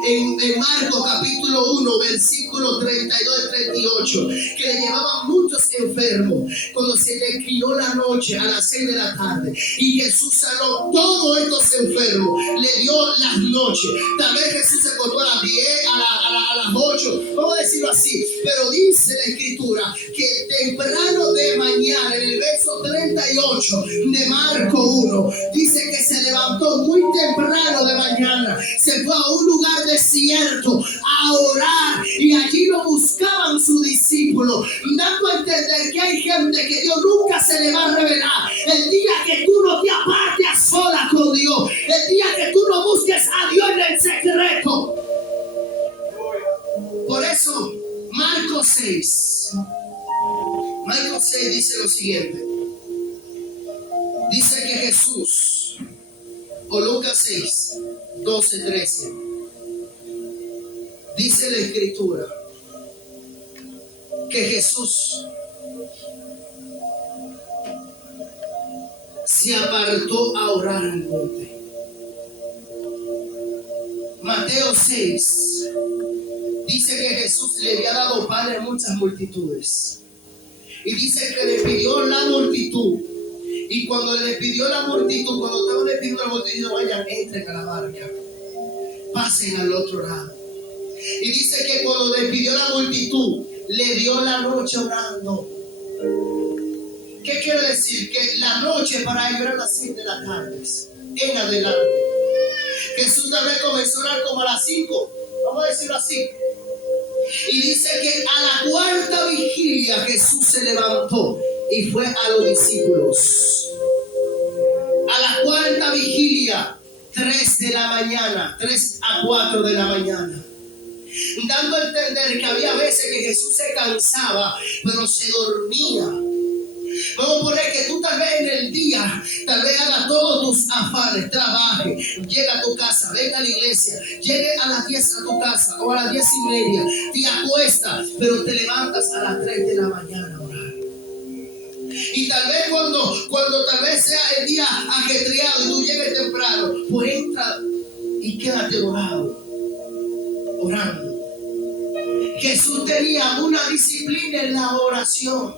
en Marcos capítulo 1, versículo 32 y 38, que le llevaban muchos enfermos cuando se declinó la noche a las 6 de la tarde. Y Jesús sanó todos estos enfermos, le dio las noches. Tal vez Jesús se cortó a las 10, a las 8, vamos a decirlo así. Pero dice la Escritura que temprano de mañana, en el verso 38 de Marco 1, dice que se levantó muy temprano de mañana, se fue a un lugar desierto a orar, y allí lo buscaban sus discípulos, dando a entender que hay gente que Dios nunca se le va a revelar. El día que tú no te apartes a solas con Dios, el día que tú no busques a Dios en el secreto. Por eso Marcos 6 dice lo siguiente. Dice que Jesús, o Lucas 6, 12, 13, dice la Escritura que Jesús se apartó a orar al monte. Mateo 6 dice que Jesús le había dado pan a muchas multitudes. Y dice que le pidió la multitud. Y cuando le pidió la multitud, cuando estaba le pidiendo a la multitud, vayan, entren a la barca, pasen al otro lado. Y dice que cuando le pidió la multitud, le dio la noche orando. ¿Qué quiere decir? Que la noche para ellos era las 6 de la tarde en adelante. Jesús tal vez comenzó a orar como a las 5, vamos a decirlo así. Y dice que a la cuarta vigilia Jesús se levantó y fue a los discípulos. A la cuarta vigilia, 3 de la mañana, 3 a 4 de la mañana. Dando a entender que había veces que Jesús se cansaba, pero se dormía. Vamos a poner que tú tal vez en el día, tal vez hagas todos tus afanes, trabaje, llega a tu casa, venga a la iglesia, llegue a las 10 a tu casa o a las 10:30, te acuestas, pero te levantas a las 3 de la mañana a orar. Y tal vez cuando tal vez sea el día ajetreado y tú llegues temprano, pues entra y quédate orando. Jesús tenía una disciplina en la oración.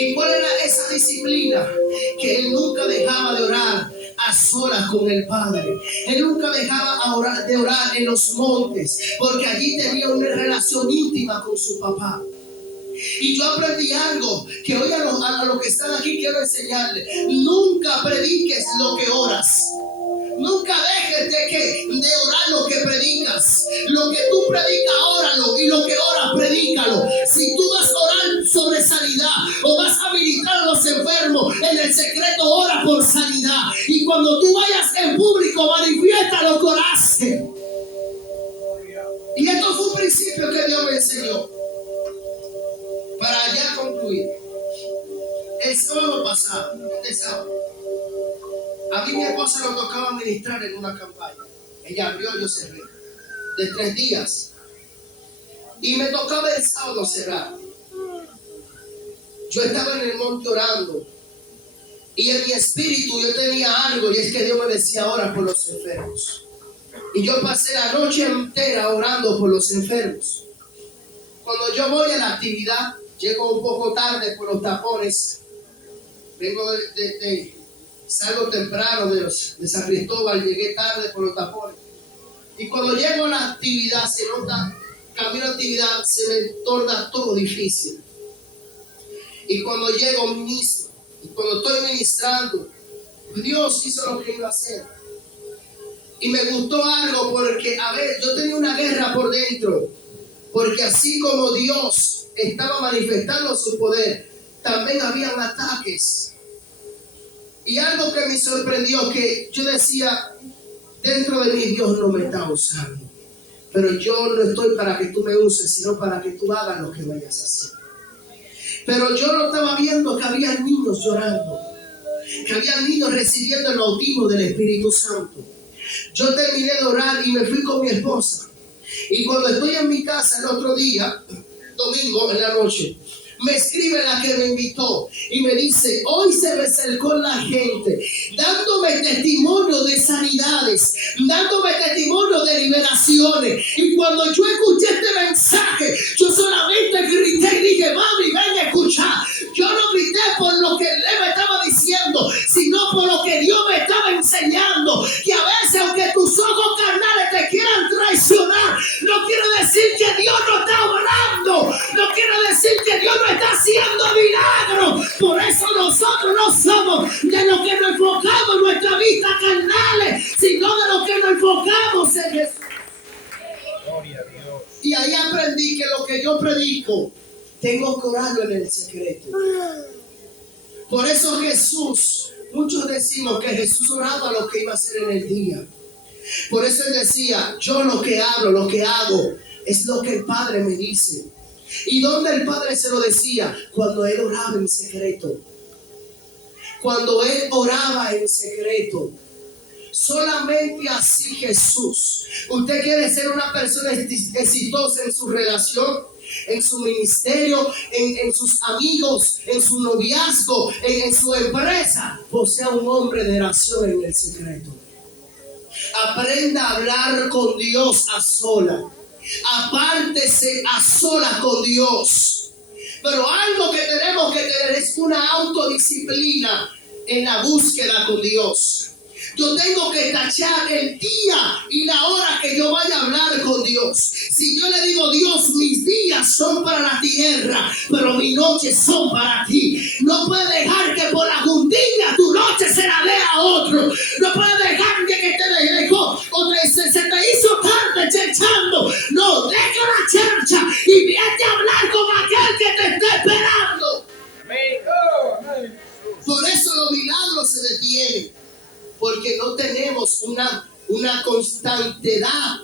¿Y cuál era esa disciplina? Que él nunca dejaba de orar a solas con el Padre. Él nunca dejaba de orar en los montes, porque allí tenía una relación íntima con su papá. Y yo aprendí algo que hoy a los que están aquí quiero enseñarles. Nunca prediques lo que oras. Nunca dejes de orar lo que predicas. Lo que tú predicas, óralo, y lo que oras, predícalo. Si tú vas a orar sobre sanidad o vas a ministrar a los enfermos, en el secreto ora por sanidad. Y cuando tú vayas en público, manifiesta lo que oraste. Y esto fue un principio que Dios me enseñó. Para ya concluir, el sábado pasado, a mí mi esposa nos tocaba ministrar en una campaña. Ella abrió, yo cerré, de 3 días. Y me tocaba el sábado cerrar. Yo estaba en el monte orando. Y en mi espíritu yo tenía algo, y es que Dios me decía, ora por los enfermos. Y yo pasé la noche entera orando por los enfermos. Cuando yo voy a la actividad, llego un poco tarde por los tapones. Vengo salgo temprano de San Cristóbal, llegué tarde por los tapones. Y cuando llego a la actividad, se nota, camino a la actividad, se me torna todo difícil. Y cuando llego, ministro. Y cuando estoy ministrando, Dios hizo lo que iba a hacer. Y me gustó algo porque, yo tenía una guerra por dentro. Porque así como Dios estaba manifestando su poder, también habían ataques. Y algo que me sorprendió, que yo decía, dentro de mí Dios no me está usando. Pero yo no estoy para que tú me uses, sino para que tú hagas lo que vayas a hacer. Pero yo no estaba viendo que había niños llorando, que había niños recibiendo el bautismo del Espíritu Santo. Yo terminé de orar y me fui con mi esposa. Y cuando estoy en mi casa el otro día, domingo en la noche, Me escribe la que me invitó y me dice: hoy se me acercó la gente dándome testimonio de sanidades, dándome testimonio de liberaciones. Y cuando yo escuché este mensaje, yo solamente grité y dije: mami, ven a escuchar. Yo no grité por lo que él me estaba diciendo, sino por lo que Dios me estaba enseñando. Que a veces, aunque tus ojos carnales te quieran traicionar, no quiere decir que Dios no está obrando, no quiere decir que Dios no está haciendo milagros. Por eso nosotros no somos de los que nos enfocamos en nuestra vista carnales, sino de los que nos enfocamos en Jesús. Gloria a Dios. Y ahí aprendí que lo que yo predico, tengo que orarlo en el secreto. Por eso Jesús, muchos decimos que Jesús oraba lo que iba a hacer en el día. Por eso él decía: yo lo que hablo, lo que hago, es lo que el Padre me dice. ¿Y dónde el Padre se lo decía? Cuando él oraba en secreto. Cuando él oraba en secreto. Solamente así Jesús. Usted quiere ser una persona exitosa en su relación, en su ministerio, en sus amigos, en su noviazgo, en su empresa. Pues sea un hombre de oración en el secreto. Aprenda a hablar con Dios a sola. Apártese a sola con Dios. Pero algo que tenemos que tener es una autodisciplina en la búsqueda con Dios. Yo tengo que tachar el día y la hora que yo vaya a hablar con Dios. Si yo le digo: Dios, mis días son para la tierra, pero mis noches son para ti. No puedes dejar que por la juntiña tu noche se la dé a otro. No puedes dejar que te dejó o se te hizo tarde cherchando. No, deja la chercha y vete a hablar con aquel que te está esperando. Por eso los milagros se detienen. Porque no tenemos una constantidad,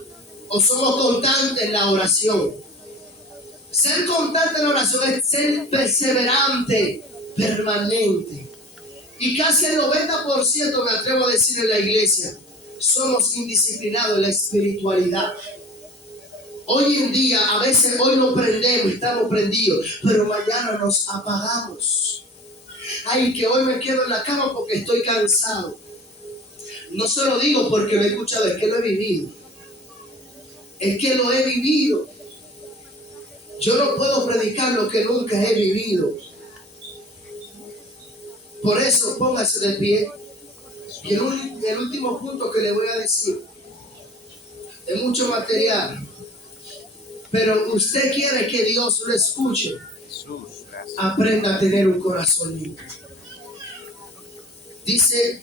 o somos constantes en la oración. Ser constante en la oración es ser perseverante, permanente. Y casi el 90%, me atrevo a decir, en la iglesia somos indisciplinados en la espiritualidad. Hoy en día, a veces hoy nos prendemos, estamos prendidos, pero mañana nos apagamos. Ay, que hoy me quedo en la cama porque estoy cansado. No se lo digo porque lo he escuchado, es que lo he vivido. Es que lo he vivido. Yo no puedo predicar lo que nunca he vivido. Por eso, póngase de pie. Y el último punto que le voy a decir, es mucho material, pero usted quiere que Dios lo escuche. Aprenda a tener un corazón limpio. Dice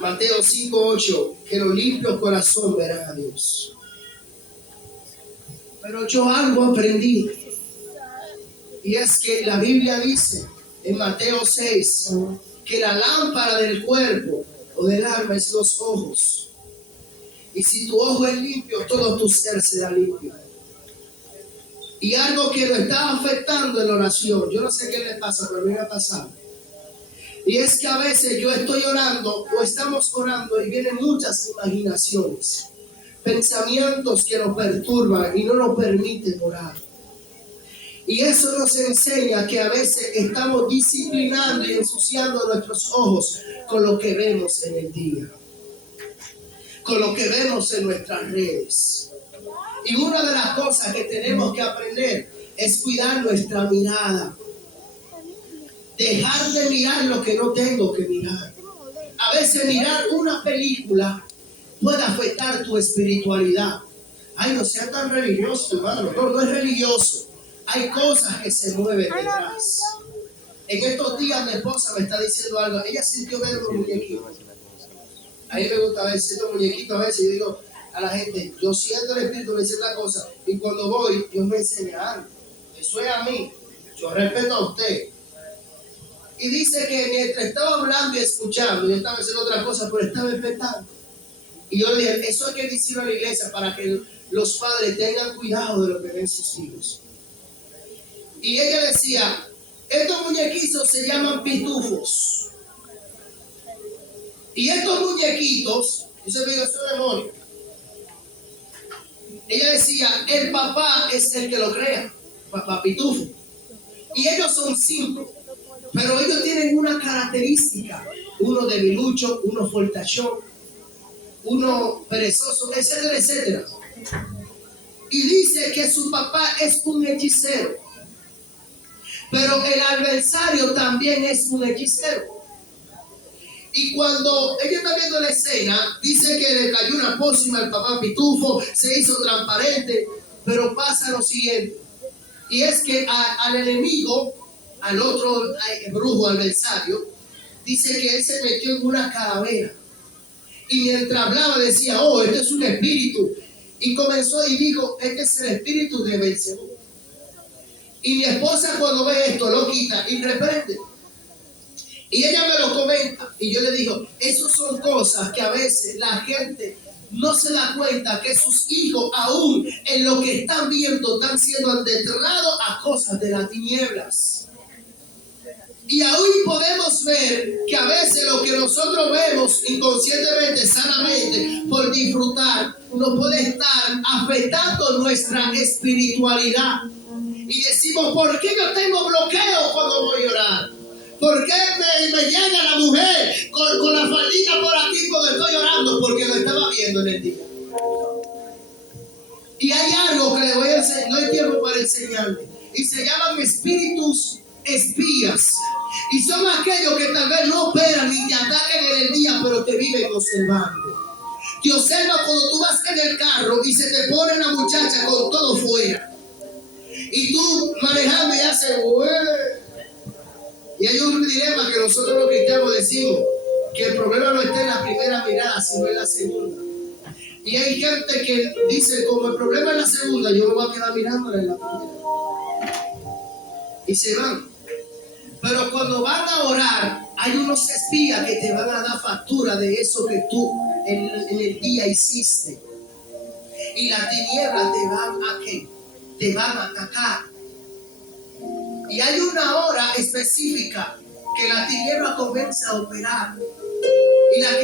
Mateo 5:8, que los limpios corazón verán a Dios. Pero yo algo aprendí, y es que la Biblia dice en Mateo 6 que la lámpara del cuerpo o del alma es los ojos. Y si tu ojo es limpio, todo tu ser será limpio. Y algo que lo está afectando en la oración, yo no sé qué le pasa, pero a mí me ha pasado. Y es que a veces yo estoy orando o estamos orando y vienen muchas imaginaciones, pensamientos que nos perturban y no nos permiten orar. Y eso nos enseña que a veces estamos disciplinando y ensuciando nuestros ojos con lo que vemos en el día, con lo que vemos en nuestras redes. Y una de las cosas que tenemos que aprender es cuidar nuestra mirada. Dejar de mirar lo que no tengo que mirar. A veces mirar una película puede afectar tu espiritualidad. Ay, no sea tan religioso, hermano. No es religioso. Hay cosas que se mueven detrás. En estos días mi esposa me está diciendo algo. Ella sintió ver unos muñequitos. A mí me gusta ver ciertos muñequitos a veces. Y digo a la gente: yo siento el espíritu me dice la cosa. Y cuando voy, Dios me enseña algo. Eso es a mí. Yo respeto a usted. Y dice que mientras estaba hablando y escuchando, yo estaba haciendo otra cosa, pero estaba respetando. Y yo le dije: eso hay que decirlo a la iglesia para que los padres tengan cuidado de lo que ven sus hijos. Y ella decía: estos muñequitos se llaman pitufos. Y estos muñequitos, yo se me digo, eso es demonio. Ella decía: el papá es el que lo crea, papá pitufo. Y ellos son 5. Pero ellos tienen una característica. Uno debilucho, uno fortachón, uno perezoso, etcétera, etcétera. Y dice que su papá es un hechicero. Pero el adversario también es un hechicero. Y cuando ella está viendo la escena, dice que le cayó una pócima al papá pitufo, se hizo transparente, pero pasa lo siguiente. Y es que al enemigo, al otro brujo adversario, dice que él se metió en una calavera. Y mientras hablaba decía, oh, este es un espíritu. Y comenzó y dijo, este es el espíritu de Belcebú. Y mi esposa cuando ve esto lo quita y reprende. Y ella me lo comenta y yo le digo, esas son cosas que a veces la gente no se da cuenta que sus hijos aún en lo que están viendo están siendo adentrados a cosas de las tinieblas. Y aún podemos ver que a veces lo que nosotros vemos inconscientemente, sanamente, por disfrutar, nos puede estar afectando nuestra espiritualidad. Y decimos, ¿por qué yo tengo bloqueo cuando voy a orar? ¿Por qué me llega la mujer con la faldita por aquí cuando estoy orando? Porque lo estaba viendo en el día. Y hay algo que le voy a enseñar, no hay tiempo para enseñarle. Y se llaman espíritus espías. Y son aquellos que tal vez no operan ni te atacan en el día, pero te viven observando. Te observa cuando tú vas en el carro y se te pone la muchacha con todo fuera. Y tú manejando y haces, güey. Y hay un dilema que nosotros los cristianos decimos, que el problema no está en la primera mirada, sino en la segunda. Y hay gente que dice, como el problema es la segunda, yo me voy a quedar mirándola en la primera. Y se van. Pero cuando van a orar, hay unos espías que te van a dar factura de eso que tú en el día hiciste. Y las tinieblas te van a atacar. Y hay una hora específica que la tiniebla comienza a operar. Y la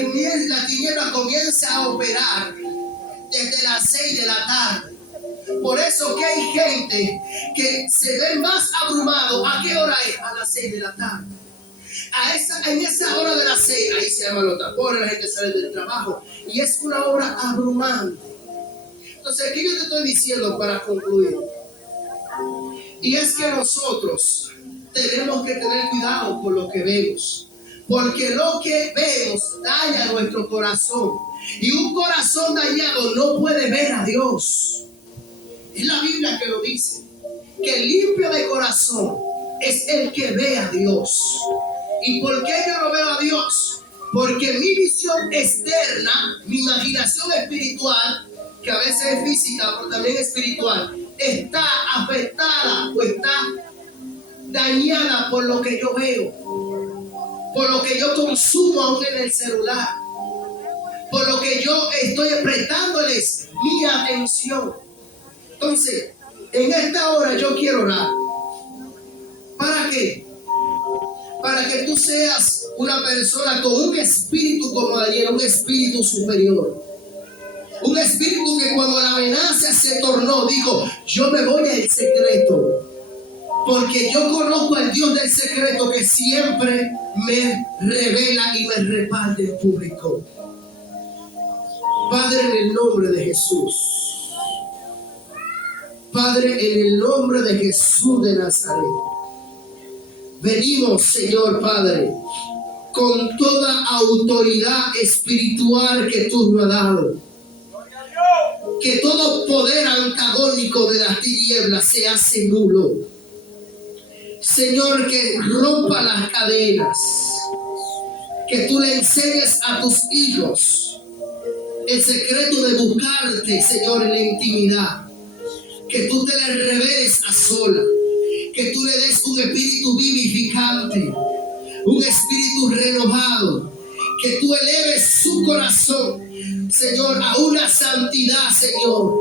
tiniebla comienza a operar desde las 6 de la tarde. Por eso que hay gente que se ve más abrumado. ¿A qué hora es? A las 6 de la tarde. En esa hora de las 6, ahí se llaman los tapones, la gente sale del trabajo. Y es una hora abrumante. Entonces, ¿qué yo te estoy diciendo para concluir? Y es que nosotros tenemos que tener cuidado con lo que vemos. Porque lo que vemos daña nuestro corazón. Y un corazón dañado no puede ver a Dios. Es la Biblia que lo dice. Que el limpio de corazón es el que ve a Dios. ¿Y por qué yo no veo a Dios? Porque mi visión externa, mi imaginación espiritual, que a veces es física, pero también espiritual, está afectada o está dañada por lo que yo veo, por lo que yo consumo aún en el celular, por lo que yo estoy prestándoles mi atención. Entonces, en esta hora yo quiero orar. ¿Para qué? Para que tú seas una persona con un espíritu como Daniel, un espíritu superior. Un espíritu que cuando la amenaza se tornó, dijo, yo me voy al secreto. Porque yo conozco al Dios del secreto que siempre me revela y me respalda en público. Padre, en el nombre de Jesús. Padre, en el nombre de Jesús de Nazaret. Venimos, Señor Padre, con toda autoridad espiritual que tú me has dado. Que todo poder antagónico de las tinieblas se hace nulo. Señor, que rompa las cadenas. Que tú le enseñes a tus hijos el secreto de buscarte, Señor, en la intimidad. Que tú te le reveles a sola. Que tú le des un espíritu vivificante, un espíritu renovado, que tú eleves su corazón, Señor, a una santidad, Señor,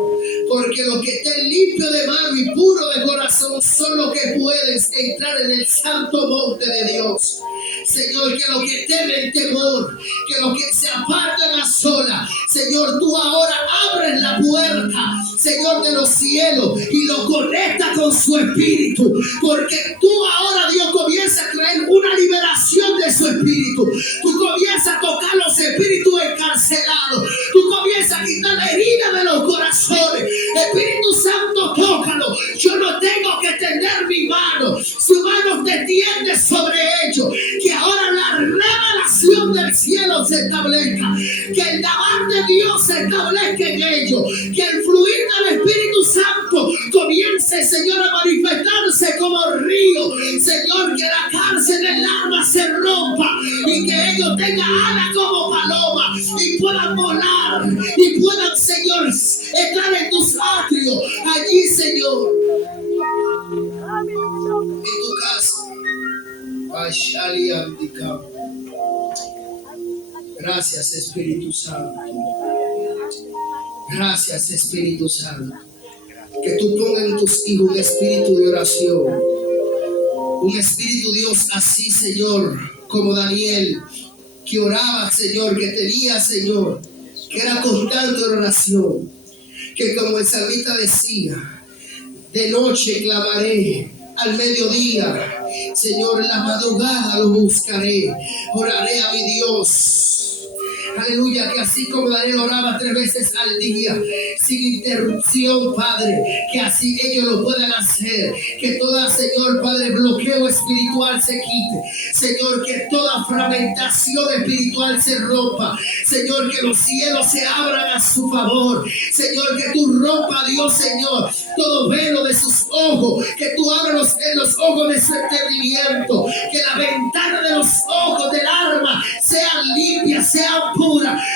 porque los que estén limpios de mano y puros de corazón son los que pueden entrar en el santo monte de Dios. Señor, que los que temen temor, que los que se apartan a sola. Señor, tú ahora abres la puerta, Señor, de los cielos y lo conecta con su espíritu, porque tú ahora, Dios, comienza a traer una liberación de su espíritu. Tú comienzas a tocar los espíritus encarcelados. Tú comienzas a quitar la herida de los corazones. Espíritu Santo, tócalo. Yo no tengo que tender mi mano. Su mano te tiende sobre ellos. Que ahora la revelación del cielo se establezca. Que el dabar de Dios se establezca en ellos. Que el fluir del Espíritu Santo comience, Señor, a manifestarse como río. Señor, que la cárcel del alma se rompa y que ellos tengan alas como paloma y puedan volar y puedan, Señor, estar en tus atrios. Allí, Señor, en tu casa. Gracias, Espíritu Santo. Gracias, Espíritu Santo. Que tú pongas en tus hijos un espíritu de oración. Un espíritu, Dios, así, Señor, como Daniel, que oraba, Señor, que tenía, Señor, que era constante en oración. Que como el salmista decía, de noche clamaré, al mediodía, Señor, en la madrugada lo buscaré, oraré a mi Dios. Aleluya, que así como Daniel oraba 3 veces al día, sin interrupción, Padre, que así ellos lo puedan hacer. Que toda, Señor, Padre, bloqueo espiritual se quite. Señor, que toda fragmentación espiritual se rompa. Señor, que los cielos se abran a su favor. Señor, que tú rompa, Dios, Señor, todo velo de sus ojos. Que tú abras los ojos de su entendimiento. Que la ventana de los ojos del alma sean limpias, sean puras.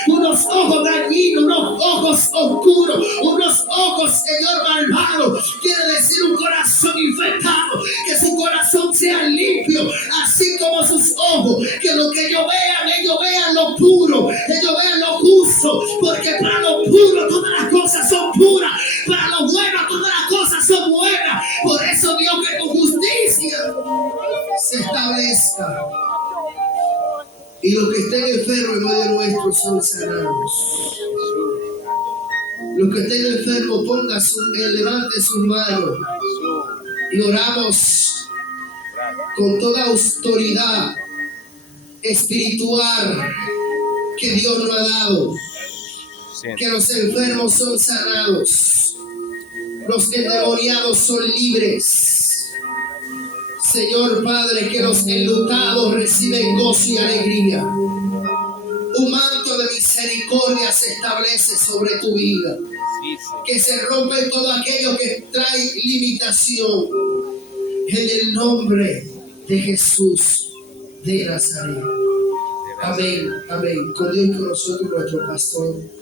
Unos ojos dañinos, unos ojos oscuros, unos ojos, Señor, malvados. Quiere decir un corazón infectado. Que su corazón sea limpio, así como sus ojos. Que lo que ellos vean lo puro, ellos vean lo justo. Porque para lo puro todas las cosas son puras. Para lo bueno todas las cosas son buenas. Por eso, Dios, que tu justicia se establezca. Y los que estén enfermos en medio nuestro son sanados. Los que estén enfermos levante sus manos. Y oramos con toda autoridad espiritual que Dios nos ha dado. Que los enfermos son sanados. Los endemoniados son libres. Señor Padre, que los enlutados reciben gozo y alegría. Un manto de misericordia se establece sobre tu vida. Que se rompe todo aquello que trae limitación. En el nombre de Jesús de Nazaret. Amén, amén. Con Dios y con nosotros, nuestro pastor.